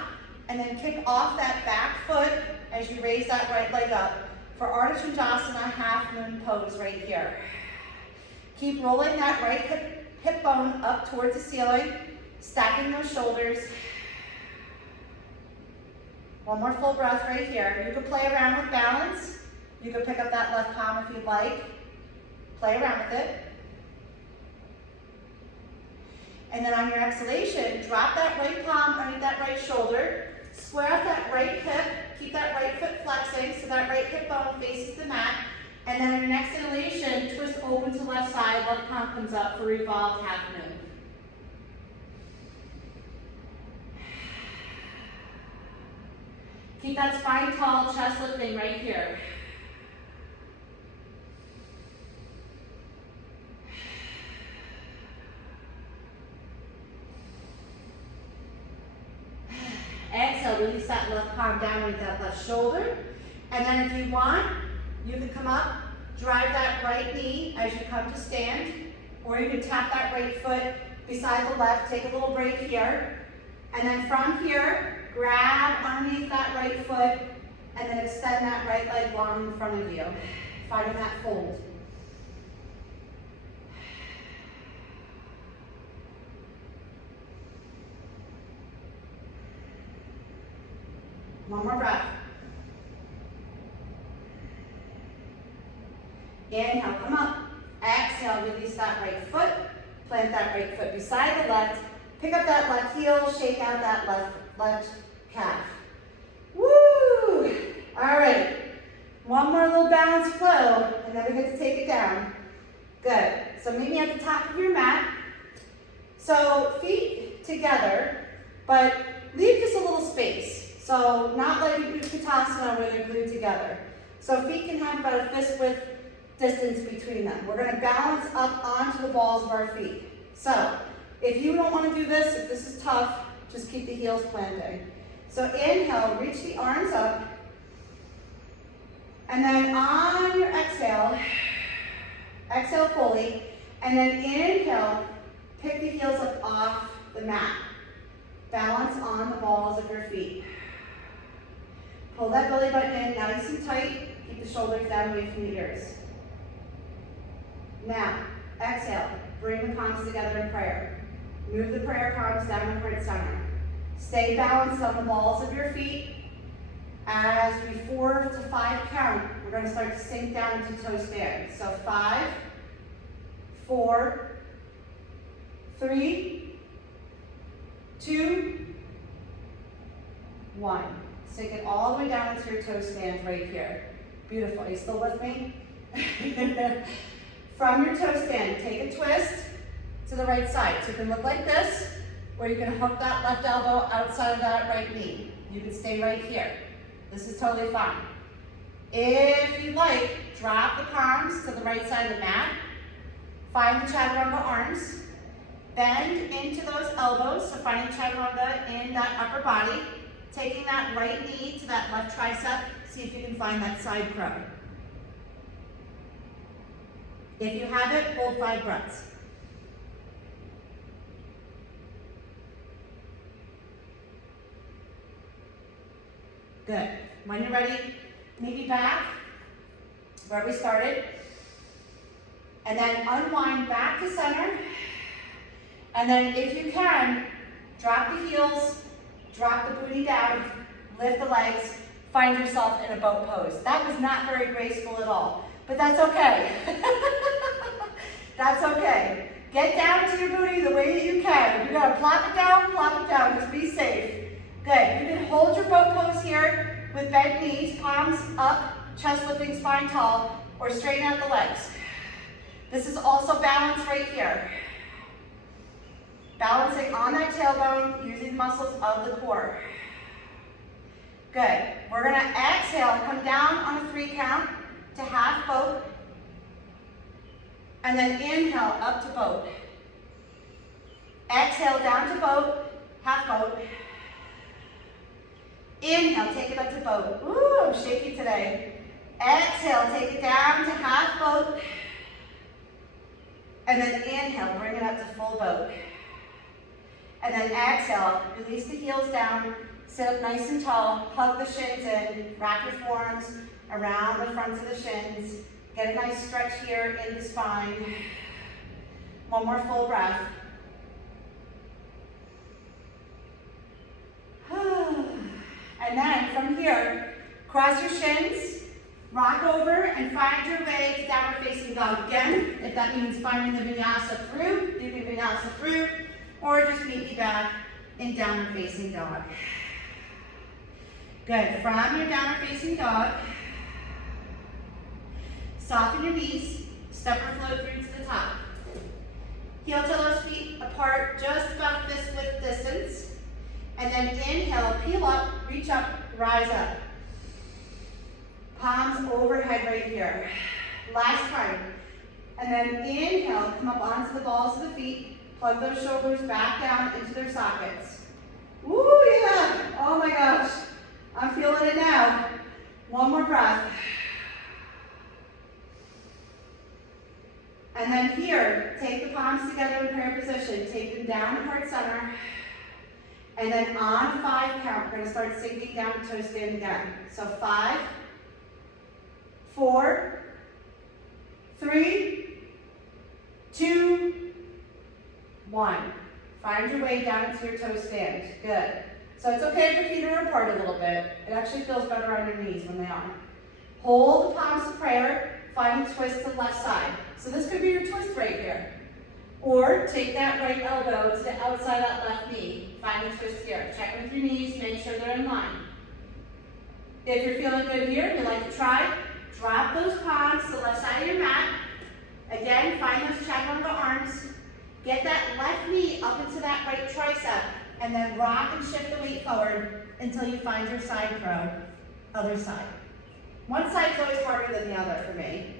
and then kick off that back foot as you raise that right leg up for Ardha Chandrasana half moon pose right here. Keep rolling that right hip bone up towards the ceiling, stacking those shoulders. One more full breath right here. You can play around with balance. You can pick up that left palm if you'd like. Play around with it. And then on your exhalation, drop that right palm underneath that right shoulder. Square up that right hip. Keep that right foot flexing so that right hip bone faces the mat. And then on your next inhalation, twist open to left side. Left palm comes up for revolved half moon. Keep that spine tall, chest lifting right here. Exhale, release that left palm down with that left shoulder. And then if you want, you can come up, drive that right knee as you come to stand, or you can tap that right foot beside the left, take a little break here. And then from here, grab underneath that right foot, and then extend that right leg long in front of you, finding that fold. One more breath. Inhale, come up. Exhale, release that right foot. Plant that right foot beside the left. Pick up that left heel, shake out that left calf. Woo! All right. One more little balance flow, and then we get to take it down. Good. So meet me at the top of your mat. So feet together, but leave just a little space. So not like Utkatasana where they're glued together. So feet can have about a fist width distance between them. We're going to balance up onto the balls of our feet. So if you don't want to do this, if this is tough, just keep the heels planting. So inhale, reach the arms up. And then on your exhale, exhale fully. And then inhale, pick the heels up off the mat. Balance on the balls of your feet. Pull that belly button in nice and tight. Keep the shoulders down away from the ears. Now, exhale. Bring the palms together in prayer. Move the prayer palms down to heart center. Stay balanced on the balls of your feet. As we 4 to 5 count, we're going to start to sink down into toe stand. So 5, 4, 3, 2, 1. Sink it all the way down into your toe stand right here. Beautiful. Are you still with me? From your toe stand, take a twist to the right side. So you can look like this, or you can hook that left elbow outside of that right knee. You can stay right here. This is totally fine. If you like, drop the palms to the right side of the mat. Find the chaturanga arms. Bend into those elbows, so finding chaturanga in that upper body. Taking that right knee to that left tricep. See if you can find that side crow. If you have it, hold 5 breaths. Good. When you're ready, maybe back where we started. And then unwind back to center. And then if you can, drop the heels, drop the booty down, lift the legs, find yourself in a boat pose. That was not very graceful at all, but that's okay. That's okay. Get down to your booty the way that you can. If you gotta plop it down, just be safe. Good. You can hold your boat pose here with bent knees, palms up, chest lifting, spine tall, or straighten out the legs. This is also balance right here. Balancing on that tailbone, using the muscles of the core. Good. We're going to exhale, come down on a 3 count to half boat. And then inhale up to boat. Exhale down to boat, half boat. Inhale, take it up to boat. Ooh, I'm shaky today. Exhale, take it down to half boat. And then inhale, bring it up to full boat. And then exhale, release the heels down, sit up nice and tall, hug the shins in, wrap your forearms around the fronts of the shins. Get a nice stretch here in the spine. One more full breath. And then from here, cross your shins, Rock over and find your way to downward facing dog again. If that means finding the vinyasa through, you can vinyasa through, or just meet you back in downward facing dog. Good. From your downward facing dog, soften your knees, step or float through to the top. Heel toes feet apart, just about fist width distance. And then inhale, peel up, reach up, rise up. Palms overhead right here. Last time. And then inhale, come up onto the balls of the feet, plug those shoulders back down into their sockets. Woo, yeah. Oh my gosh. I'm feeling it now. One more breath. And then here, take the palms together in prayer position. Take them down to heart center. And then on a 5 count, we're going to start sinking down to toe stand again. So 5, 4, 3, 2, 1. Find your way down into your toe stand. Good. So it's okay if your feet are apart a little bit. It actually feels better on your knees when they are. Hold the palms of prayer. Find a twist to the left side. So this could be your twist right here. Or take that right elbow to the outside of that left knee. Find a twist here. Check with your knees. Make sure they're in line. If you're feeling good here and you like to try, drop those palms to the left side of your mat. Again, find those chaturanga arms. Get that left knee up into that right tricep. And then rock and shift the weight forward until you find your side crow. Other side. One side is always harder than the other for me.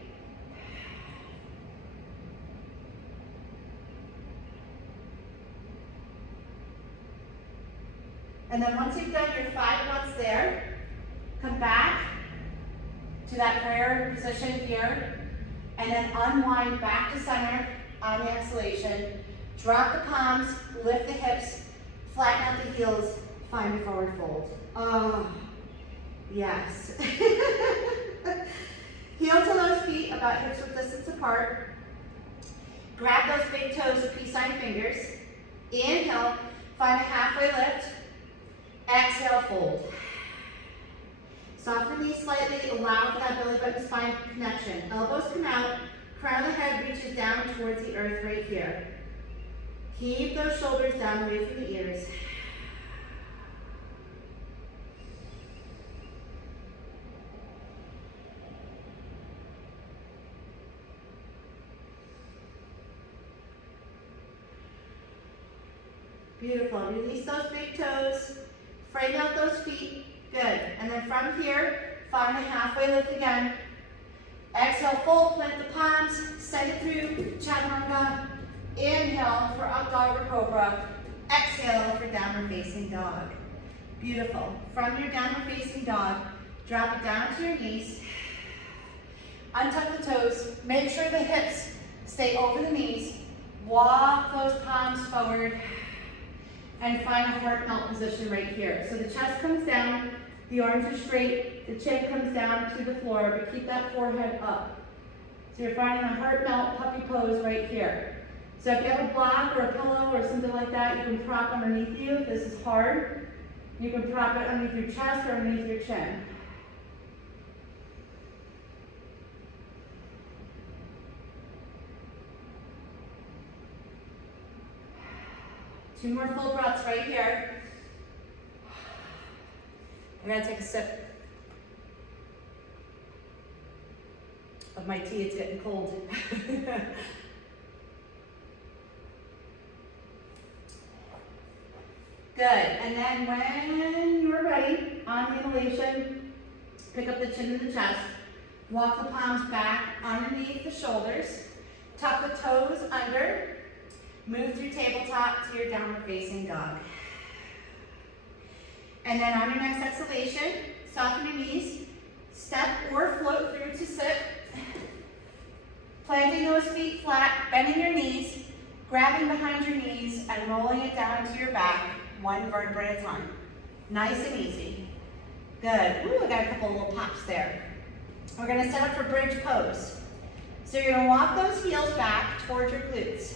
And then once you've done your 5 once there, come back to that prayer position here, and then unwind back to center on the exhalation. Drop the palms, lift the hips, flatten out the heels, find a forward fold. Oh, yes. Heel to those feet about hips width distance apart. Grab those big toes with peace sign fingers. Inhale, find a halfway lift. Exhale, fold. Soften the knees slightly, allow for that belly button spine connection. Elbows come out, crown of the head reaches down towards the earth right here. Keep those shoulders down away from the ears. Beautiful. Release those big toes. Frame out those feet. Good. And then from here, find a halfway lift again. Exhale, fold, plant the palms, send it through chaturanga. Inhale for up dog or cobra. Exhale for downward facing dog. Beautiful. From your downward facing dog, drop it down to your knees. Untuck the toes. Make sure the hips stay over the knees. Walk those palms forward. And find a heart melt position right here. So the chest comes down, the arms are straight, the chin comes down to the floor, but keep that forehead up. So you're finding a heart melt puppy pose right here. So if you have a block or a pillow or something like that, you can prop underneath you. If this is hard, you can prop it underneath your chest or underneath your chin. Two more full breaths right here. I gotta take a sip of my tea, it's getting cold. Good, and then when you're ready, on the inhalation, pick up the chin and the chest, walk the palms back underneath the shoulders, tuck the toes under, move through tabletop to your downward facing dog. And then on your next exhalation, soften your knees, step or float through to sit. Planting those feet flat, bending your knees, grabbing behind your knees, and rolling it down to your back, one vertebra at a time. Nice and easy. Good. Ooh, I got a couple of little pops there. We're gonna set up for bridge pose. So you're gonna walk those heels back towards your glutes.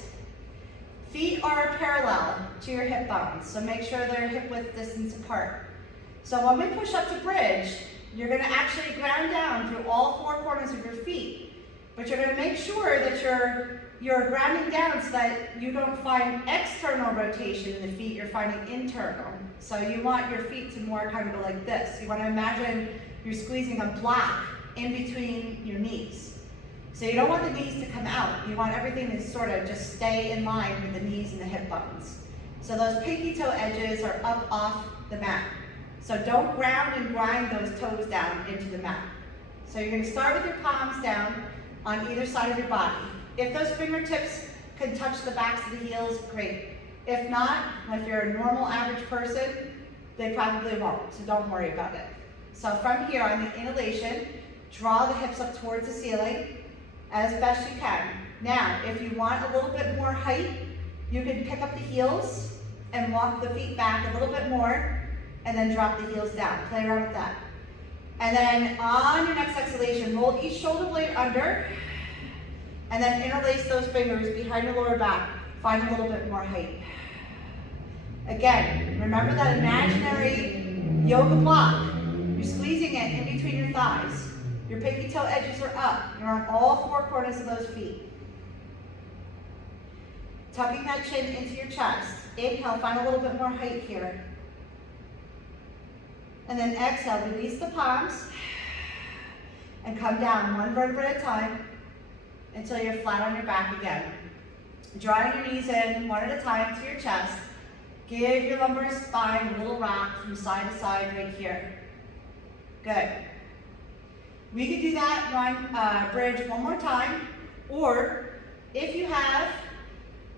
Feet are parallel to your hip bones, so make sure they're hip width distance apart. So when we push up to bridge, you're going to actually ground down through all four corners of your feet. But you're going to make sure that you're grounding down so that you don't find external rotation in the feet, you're finding internal. So you want your feet to more kind of go like this. You want to imagine you're squeezing a block in between your knees. So you don't want the knees to come out. You want everything to sort of just stay in line with the knees and the hip bones. So those pinky toe edges are up off the mat. So don't ground and grind those toes down into the mat. So you're going to start with your palms down on either side of your body. If those fingertips can touch the backs of the heels, great. If not, if you're a normal average person, they probably won't, so don't worry about it. So from here on the inhalation, draw the hips up towards the ceiling as best you can. Now, if you want a little bit more height, you can pick up the heels and walk the feet back a little bit more and then drop the heels down. Play around with that. And then on your next exhalation, roll each shoulder blade under and then interlace those fingers behind your lower back. Find a little bit more height. Again, remember that imaginary yoga block. You're squeezing it in between your thighs. Your pinky toe edges are up. You're on all four corners of those feet. Tucking that chin into your chest. Inhale, find a little bit more height here. And then exhale, release the palms and come down one vertebra at a time until you're flat on your back again. Drawing your knees in one at a time to your chest. Give your lumbar spine a little rock from side to side right here. Good. We could do that one bridge one more time, or if you have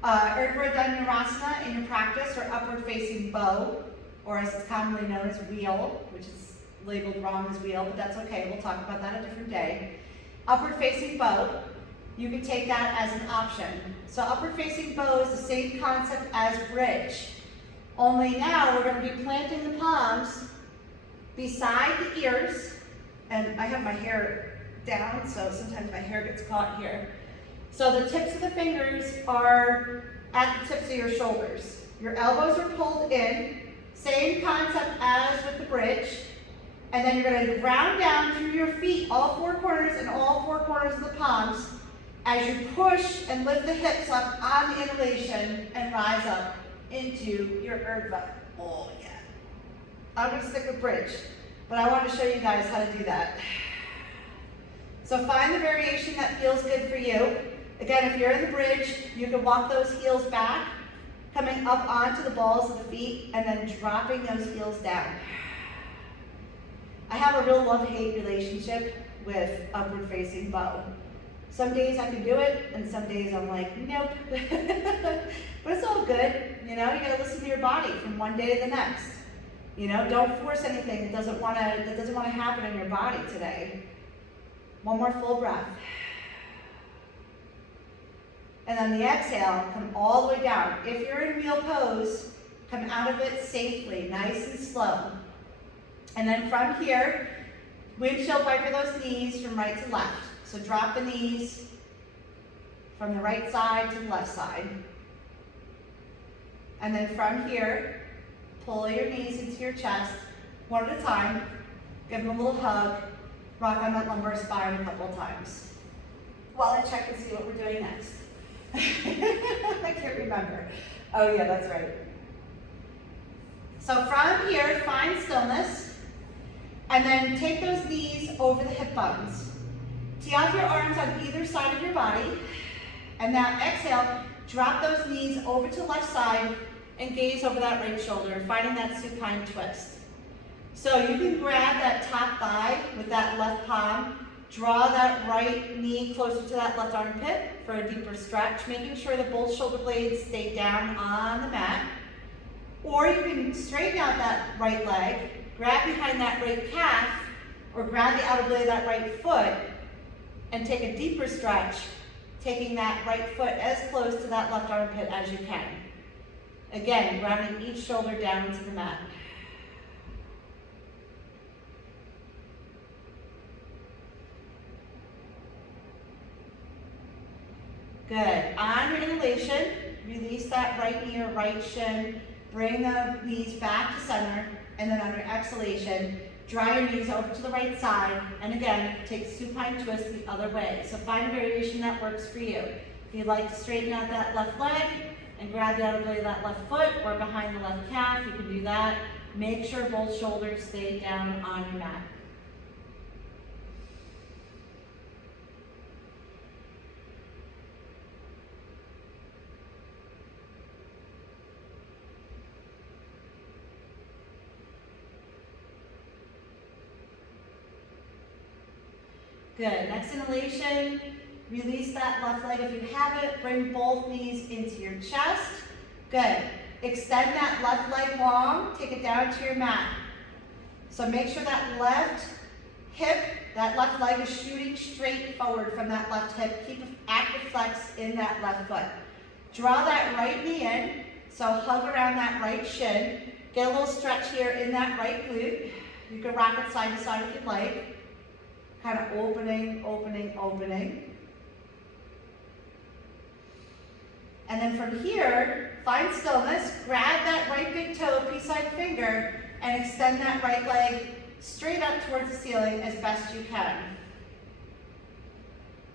Urdhva Dhanurasana in your practice, or upward facing bow, or as it's commonly known as wheel, which is labeled wrong as wheel, but that's okay, we'll talk about that a different day. Upward facing bow, you can take that as an option. So upward facing bow is the same concept as bridge, only now we're going to be planting the palms beside the ears, and I have my hair down, so sometimes my hair gets caught here. So the tips of the fingers are at the tips of your shoulders. Your elbows are pulled in, same concept as with the bridge, and then you're going to ground down through your feet, all four corners and all four corners of the palms, as you push and lift the hips up on the inhalation and rise up into your Urdhva. Oh yeah. I'm going to stick with bridge, but I want to show you guys how to do that. So find the variation that feels good for you. Again, if you're in the bridge, you can walk those heels back, coming up onto the balls of the feet, and then dropping those heels down. I have a real love-hate relationship with upward facing bow. Some days I can do it, and some days I'm like, nope. But it's all good, you know, you gotta listen to your body from one day to the next. You know, don't force anything that doesn't wanna happen in your body today. One more full breath. And then the exhale, come all the way down. If you're in wheel pose, come out of it safely, nice and slow. And then from here, windshield wiper those knees from right to left. So drop the knees from the right side to the left side. And then from here, pull your knees into your chest, one at a time. Give them a little hug. Rock on that lumbar spine a couple of times. While I check and see what we're doing next. I can't remember. Oh yeah, that's right. So from here, find stillness. And then take those knees over the hip bones. Tee off your arms on either side of your body. And now exhale, drop those knees over to the left side and gaze over that right shoulder, finding that supine twist. So you can grab that top thigh with that left palm, draw that right knee closer to that left armpit for a deeper stretch, making sure that both shoulder blades stay down on the mat. Or you can straighten out that right leg, grab behind that right calf, or grab the outer blade of that right foot, and take a deeper stretch, taking that right foot as close to that left armpit as you can. Again, grounding each shoulder down into the mat. Good. On your inhalation, release that right knee or right shin, bring the knees back to center, and then on your exhalation, Draw your knees over to the right side, and again, take supine twist the other way. So find a variation that works for you. If you'd like to straighten out that left leg and grab the outer blade of that left foot or behind the left calf, you can do that. Make sure both shoulders stay down on your mat. Good, next inhalation, release that left leg if you have it, bring both knees into your chest. Good, extend that left leg long, take it down to your mat. So make sure that left hip, that left leg is shooting straight forward from that left hip. Keep an active flex in that left foot. Draw that right knee in, so hug around that right shin. Get a little stretch here in that right glute. You can rock it side to side if you'd like. Kind of opening, opening, opening. And then from here, find stillness, grab that right big toe, peace sign finger, and extend that right leg straight up towards the ceiling as best you can.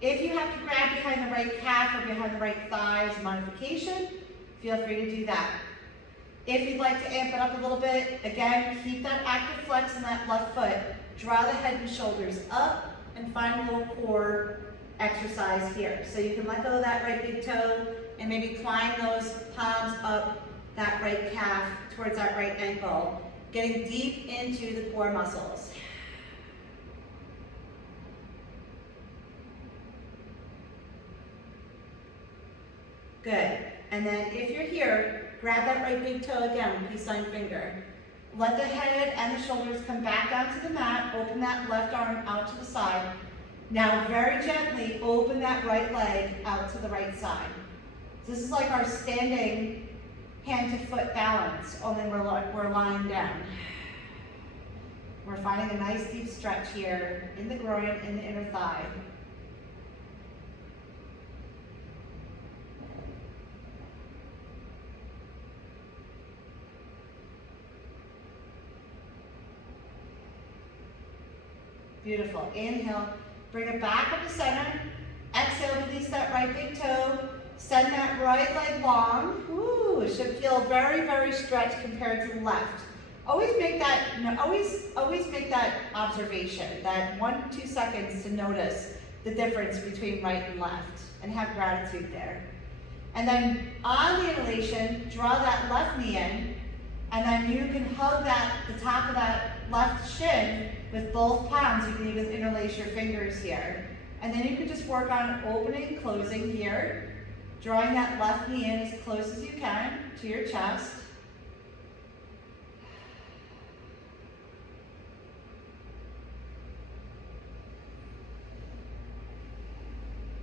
If you have to grab behind the right calf or behind the right thigh as a modification, feel free to do that. If you'd like to amp it up a little bit, again, keep that active flex in that left foot. Draw the head and shoulders up and find a little core exercise here. So you can let go of that right big toe and maybe climb those palms up that right calf towards that right ankle, getting deep into the core muscles. Good. And then if you're here, grab that right big toe again, peace sign finger. Let the head and the shoulders come back down to the mat. Open that left arm out to the side. Now very gently open that right leg out to the right side. This is like our standing hand to foot balance, only we're lying down. We're finding a nice deep stretch here in the groin, in the inner thigh. Beautiful. Inhale, bring it back up to center. Exhale, release that right big toe. Send that right leg long. Ooh, it should feel very, very stretched compared to the left. Always make that, always make that observation, that 1 to 2 seconds to notice the difference between right and left, and have gratitude there. And then on the inhalation, draw that left knee in, and then you can hug the top of that left shin with both palms. You can even interlace your fingers here. And then you can just work on opening, closing here, drawing that left knee in as close as you can to your chest.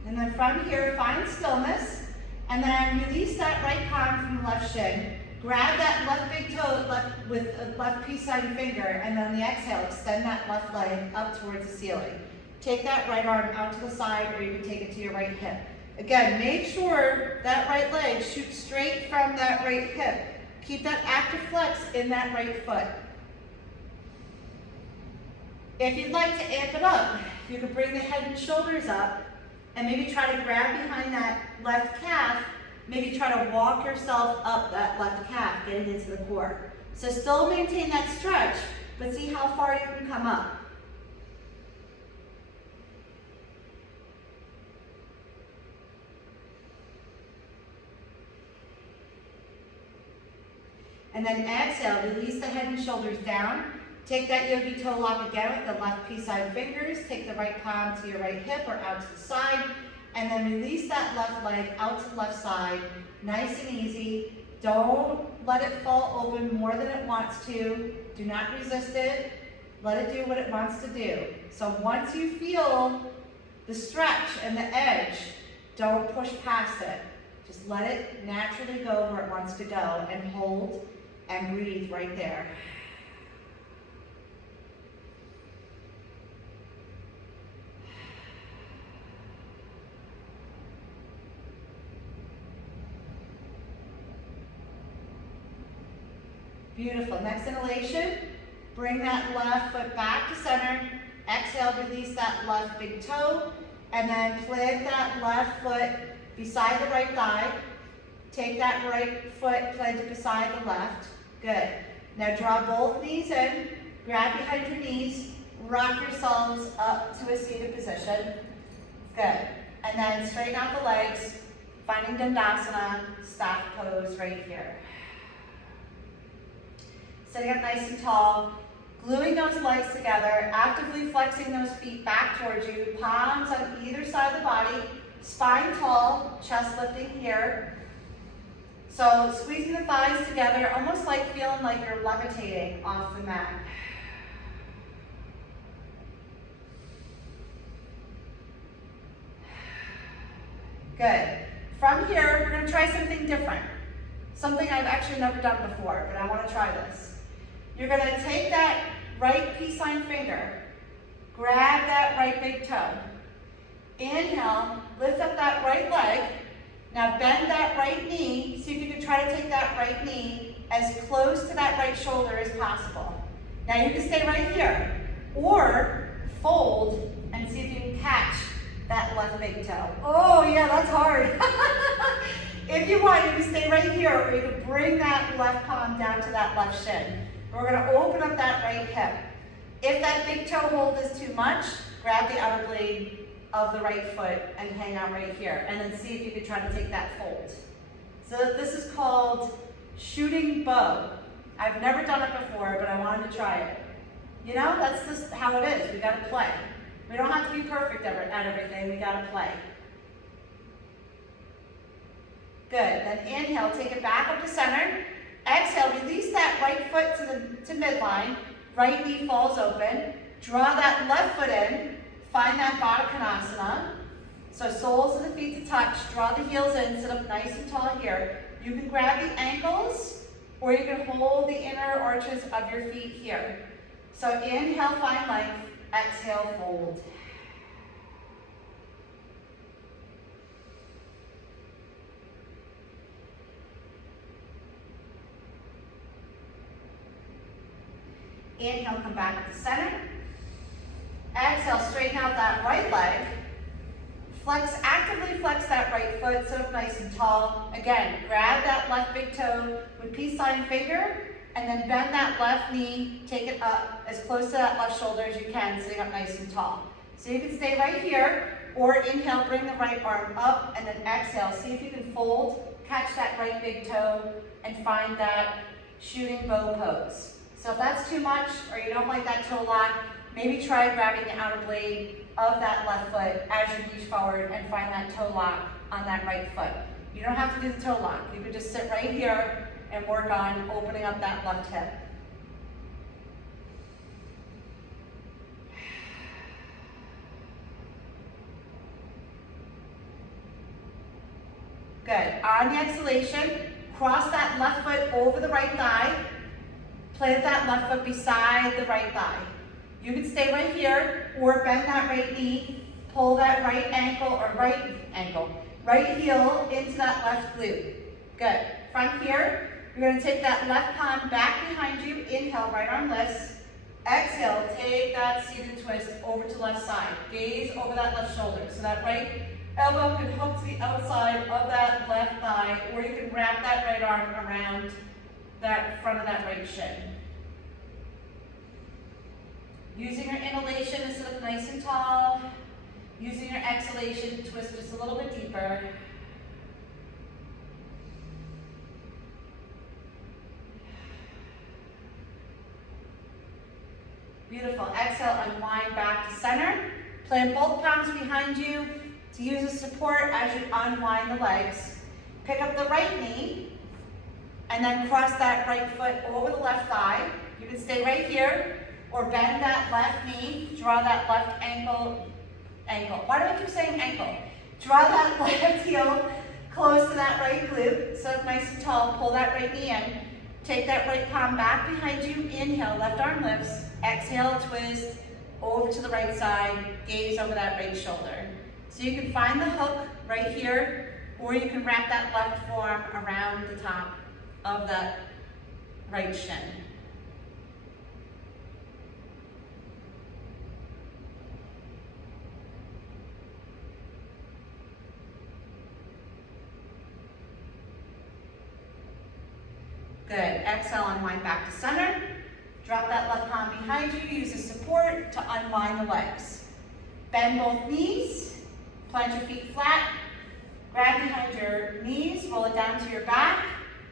And then from here, find stillness, and then release that right palm from the left shin. Grab that left big toe with a left peace sign finger, and then on the exhale, extend that left leg up towards the ceiling. Take that right arm out to the side, or you can take it to your right hip. Again, make sure that right leg shoots straight from that right hip. Keep that active flex in that right foot. If you'd like to amp it up, you can bring the head and shoulders up, and maybe try to grab behind that left calf. Maybe try to walk yourself up that left calf, getting into the core. So still maintain that stretch, but see how far you can come up. And then exhale, release the head and shoulders down. Take that yogi toe lock again with the left peace sign fingers. Take the right palm to your right hip or out to the side. And then release that left leg out to the left side. Nice and easy. Don't let it fall open more than it wants to. Do not resist it. Let it do what it wants to do. So once you feel the stretch and the edge, don't push past it. Just let it naturally go where it wants to go, and hold and breathe right there. Beautiful. Next inhalation, Bring that left foot back to center. Exhale, release that left big toe. And then plant that left foot beside the right thigh. Take that right foot, plant it beside the left. Good. Now draw both knees in. Grab behind your knees. Rock yourselves up to a seated position. Good. And then straighten out the legs. Finding Dandasana, staff pose right here. Sitting up nice and tall. Gluing those legs together, actively flexing those feet back towards you, palms on either side of the body, spine tall, chest lifting here. So squeezing the thighs together, almost like feeling like you're levitating off the mat. Good. From here, we're going to try something different. Something I've actually never done before, but I want to try this. You're going to take that right peace sign finger, grab that right big toe. Inhale, lift up that right leg. Now bend that right knee. See if you can try to take that right knee as close to that right shoulder as possible. Now you can stay right here, or fold and see if you can catch that left big toe. Oh yeah, that's hard. If you want, you can stay right here, or you can bring that left palm down to that left shin. We're going to open up that right hip. If that big toe hold is too much, grab the outer blade of the right foot and hang out right here. And then see if you can try to take that fold. So this is called shooting bow. I've never done it before, but I wanted to try it. You know, that's just how it is. We got to play. We don't have to be perfect at everything. We got to play. Good. Then inhale, take it back up to center. Exhale, release that right foot to midline. Right knee falls open. Draw that left foot in. Find that Baddha Konasana. So soles of the feet to touch. Draw the heels in. Sit up nice and tall here. You can grab the ankles, or you can hold the inner arches of your feet here. So inhale, find length. Exhale, fold. Inhale, come back to center. Exhale, straighten out that right leg. Actively flex that right foot, sit up nice and tall. Again, grab that left big toe with peace sign finger, and then bend that left knee, take it up as close to that left shoulder as you can, sitting up nice and tall. So you can stay right here, or inhale, bring the right arm up, and then exhale. See if you can fold, catch that right big toe, and find that shooting bow pose. So if that's too much, or you don't like that toe lock, maybe try grabbing the outer blade of that left foot as you reach forward and find that toe lock on that right foot. You don't have to do the toe lock. You can just sit right here and work on opening up that left hip. Good. On the exhalation, cross that left foot over the right thigh. Plant that left foot beside the right thigh. You can stay right here, or bend that right knee, pull that right heel into that left glute. Good. From here, you're going to take that left palm back behind you. Inhale, right arm lifts. Exhale, take that seated twist over to left side. Gaze over that left shoulder. So that right elbow can hook to the outside of that left thigh, or you can wrap that right arm around that front of that right shin. Using your inhalation to sit up nice and tall. Using your exhalation to twist just a little bit deeper. Beautiful. Exhale, unwind back to center. Plant both palms behind you to use as support as you unwind the legs. Pick up the right knee, and then cross that right foot over the left thigh. You can stay right here, or bend that left knee, draw that left ankle. Why do I keep saying ankle? Draw that left heel close to that right glute, so nice and tall. Pull that right knee in. Take that right palm back behind you. Inhale, left arm lifts. Exhale, twist over to the right side. Gaze over that right shoulder. So you can find the hook right here, or you can wrap that left forearm around the top of that right shin. Good. Exhale, unwind back to center. Drop that left palm behind you. Use as support to unwind the legs. Bend both knees. Plant your feet flat. Grab behind your knees. Roll it down to your back.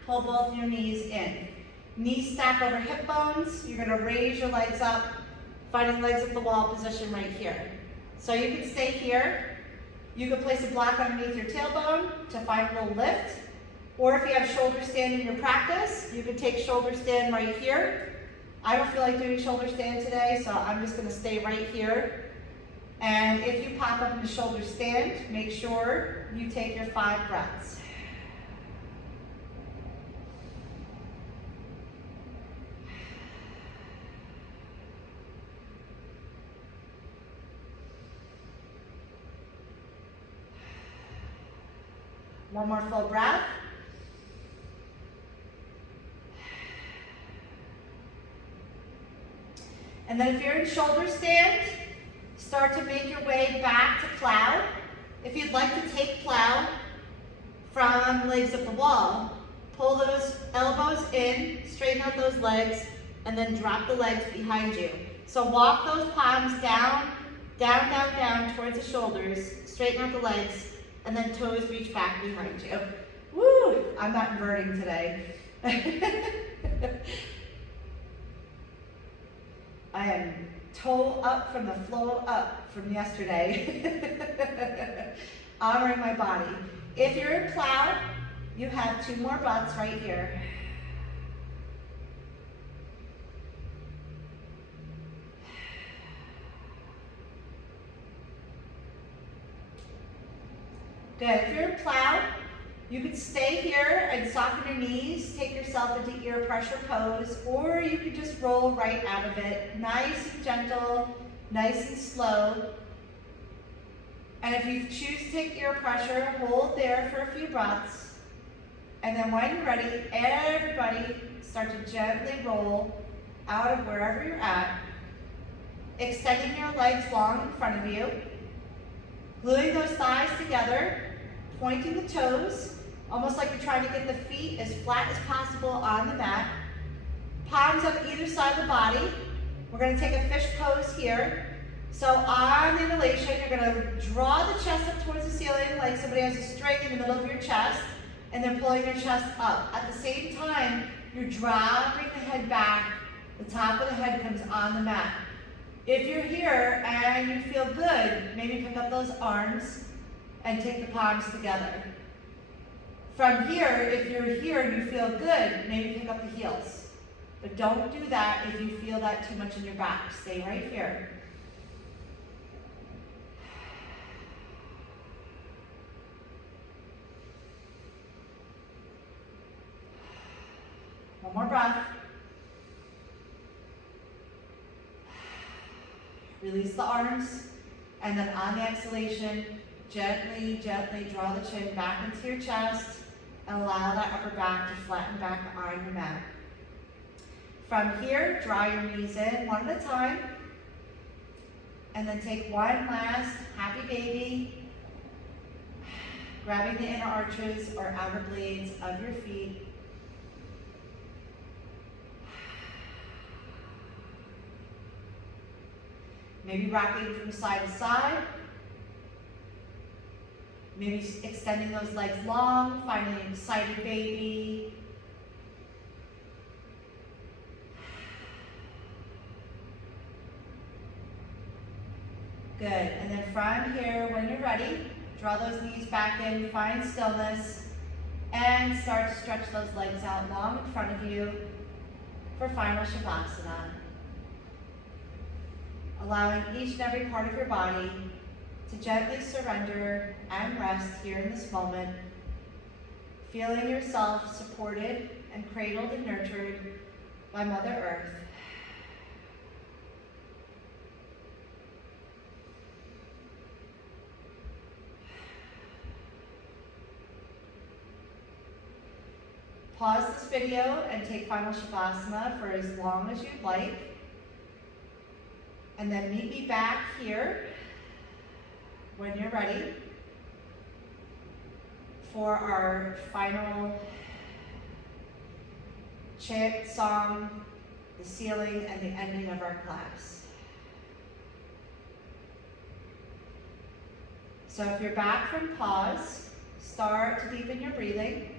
Pull both your knees in. Knees stack over hip bones. You're going to raise your legs up, finding legs up the wall position right here. So you can stay here. You can place a block underneath your tailbone to find a little lift. Or if you have shoulder stand in your practice, you can take shoulder stand right here. I don't feel like doing shoulder stand today, so I'm just going to stay right here. And if you pop up into shoulder stand, make sure you take your 5 breaths. One more full breath. And then if you're in shoulder stand, start to make your way back to plow. If you'd like to take plow from legs up the wall, pull those elbows in, straighten out those legs, and then drop the legs behind you. So walk those palms down, down, down, down towards the shoulders, straighten out the legs, and then toes reach back behind you. Woo! I'm not inverting today. I am toe up from the flow up from yesterday. Honoring my body. If you're in plow, you have 2 more breaths right here. Good. If you're in plow, you could stay here and soften your knees, take yourself into ear pressure pose, or you could just roll right out of it. Nice and gentle, nice and slow. And if you choose to take ear pressure, hold there for a few breaths. And then when you're ready, everybody start to gently roll out of wherever you're at, extending your legs long in front of you, gluing those thighs together, pointing the toes, almost like you're trying to get the feet as flat as possible on the mat. Palms up either side of the body. We're going to take a fish pose here. So on the inhalation, you're going to draw the chest up towards the ceiling like somebody has a string in the middle of your chest, and then pulling your chest up. At the same time, you're dropping the head back. The top of the head comes on the mat. If you're here and you feel good, maybe pick up those arms and take the palms together. From here, if you're here and you feel good, maybe pick up the heels. But don't do that if you feel that too much in your back. Stay right here. One more breath. Release the arms, and then on the exhalation, gently, gently draw the chin back into your chest and allow that upper back to flatten back on your mat. From here, draw your knees in one at a time, and then take one last happy baby, grabbing the inner arches or outer blades of your feet. Maybe rocking from side to side. Maybe extending those legs long, finding an excited baby. Good, and then from here, when you're ready, draw those knees back in, find stillness, and start to stretch those legs out long in front of you for final Shavasana. Allowing each and every part of your body to gently surrender and rest here in this moment, feeling yourself supported and cradled and nurtured by Mother Earth. Pause this video and take final Shavasana for as long as you'd like. And then meet me back here when you're ready for our final chant song, the ceiling, and the ending of our class. So if you're back from pause, start to deepen your breathing.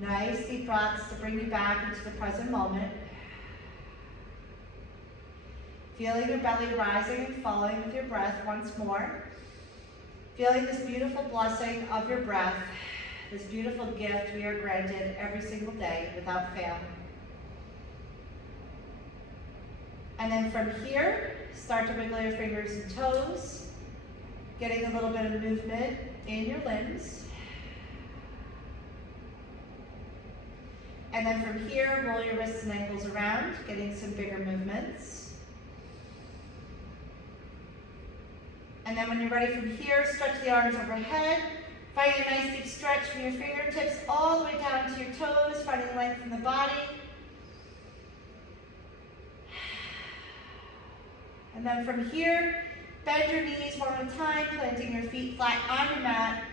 Nice deep breaths to bring you back into the present moment. Feeling your belly rising and falling with your breath once more. Feeling this beautiful blessing of your breath, this beautiful gift we are granted every single day without fail. And then from here, start to wiggle your fingers and toes, getting a little bit of movement in your limbs. And then from here, roll your wrists and ankles around, getting some bigger movements. And then when you're ready from here, stretch the arms overhead. Find a nice deep stretch from your fingertips all the way down to your toes, finding length in the body. And then from here, bend your knees one at a time, planting your feet flat on your mat.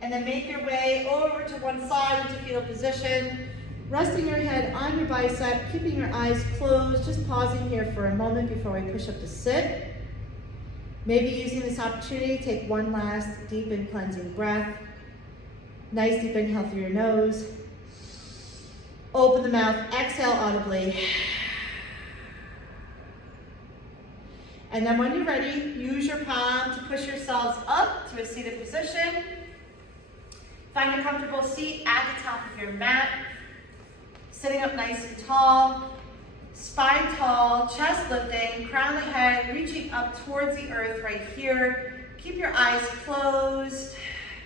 And then make your way over to one side into fetal position, resting your head on your bicep, keeping your eyes closed, just pausing here for a moment before we push up to sit. Maybe using this opportunity, take one last deep and cleansing breath. Nice deep inhale through your nose. Open the mouth, exhale audibly. And then when you're ready, use your palm to push yourselves up to a seated position. Find a comfortable seat at the top of your mat. Sitting up nice and tall. Spine tall, chest lifting, crown of the head, reaching up towards the earth right here. Keep your eyes closed.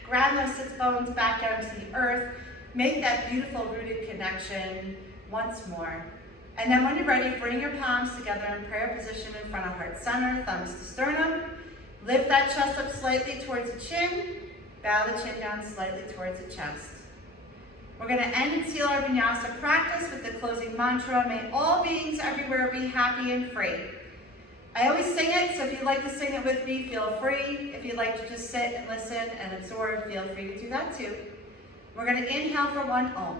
Grab those sits bones back down to the earth. Make that beautiful rooted connection once more. And then when you're ready, bring your palms together in prayer position in front of heart center, thumbs to sternum. Lift that chest up slightly towards the chin. Bow the chin down slightly towards the chest. We're going to end and seal our vinyasa practice with the closing mantra, may all beings everywhere be happy and free. I always sing it, so if you'd like to sing it with me, feel free. If you'd like to just sit and listen and absorb, feel free to do that too. We're going to inhale for one Om.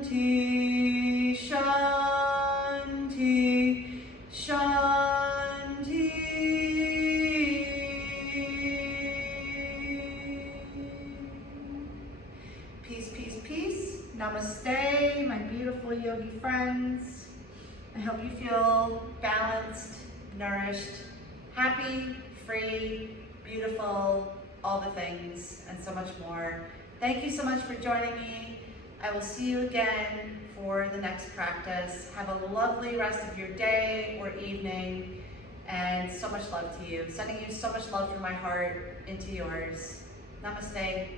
Shanti, Shanti, Shanti. Peace, peace, peace. Namaste, my beautiful yogi friends. I hope you feel balanced, nourished, happy, free, beautiful, all the things, and so much more. Thank you so much for joining me. I will see you again for the next practice. Have a lovely rest of your day or evening, and so much love to you. Sending you so much love from my heart into yours. Namaste.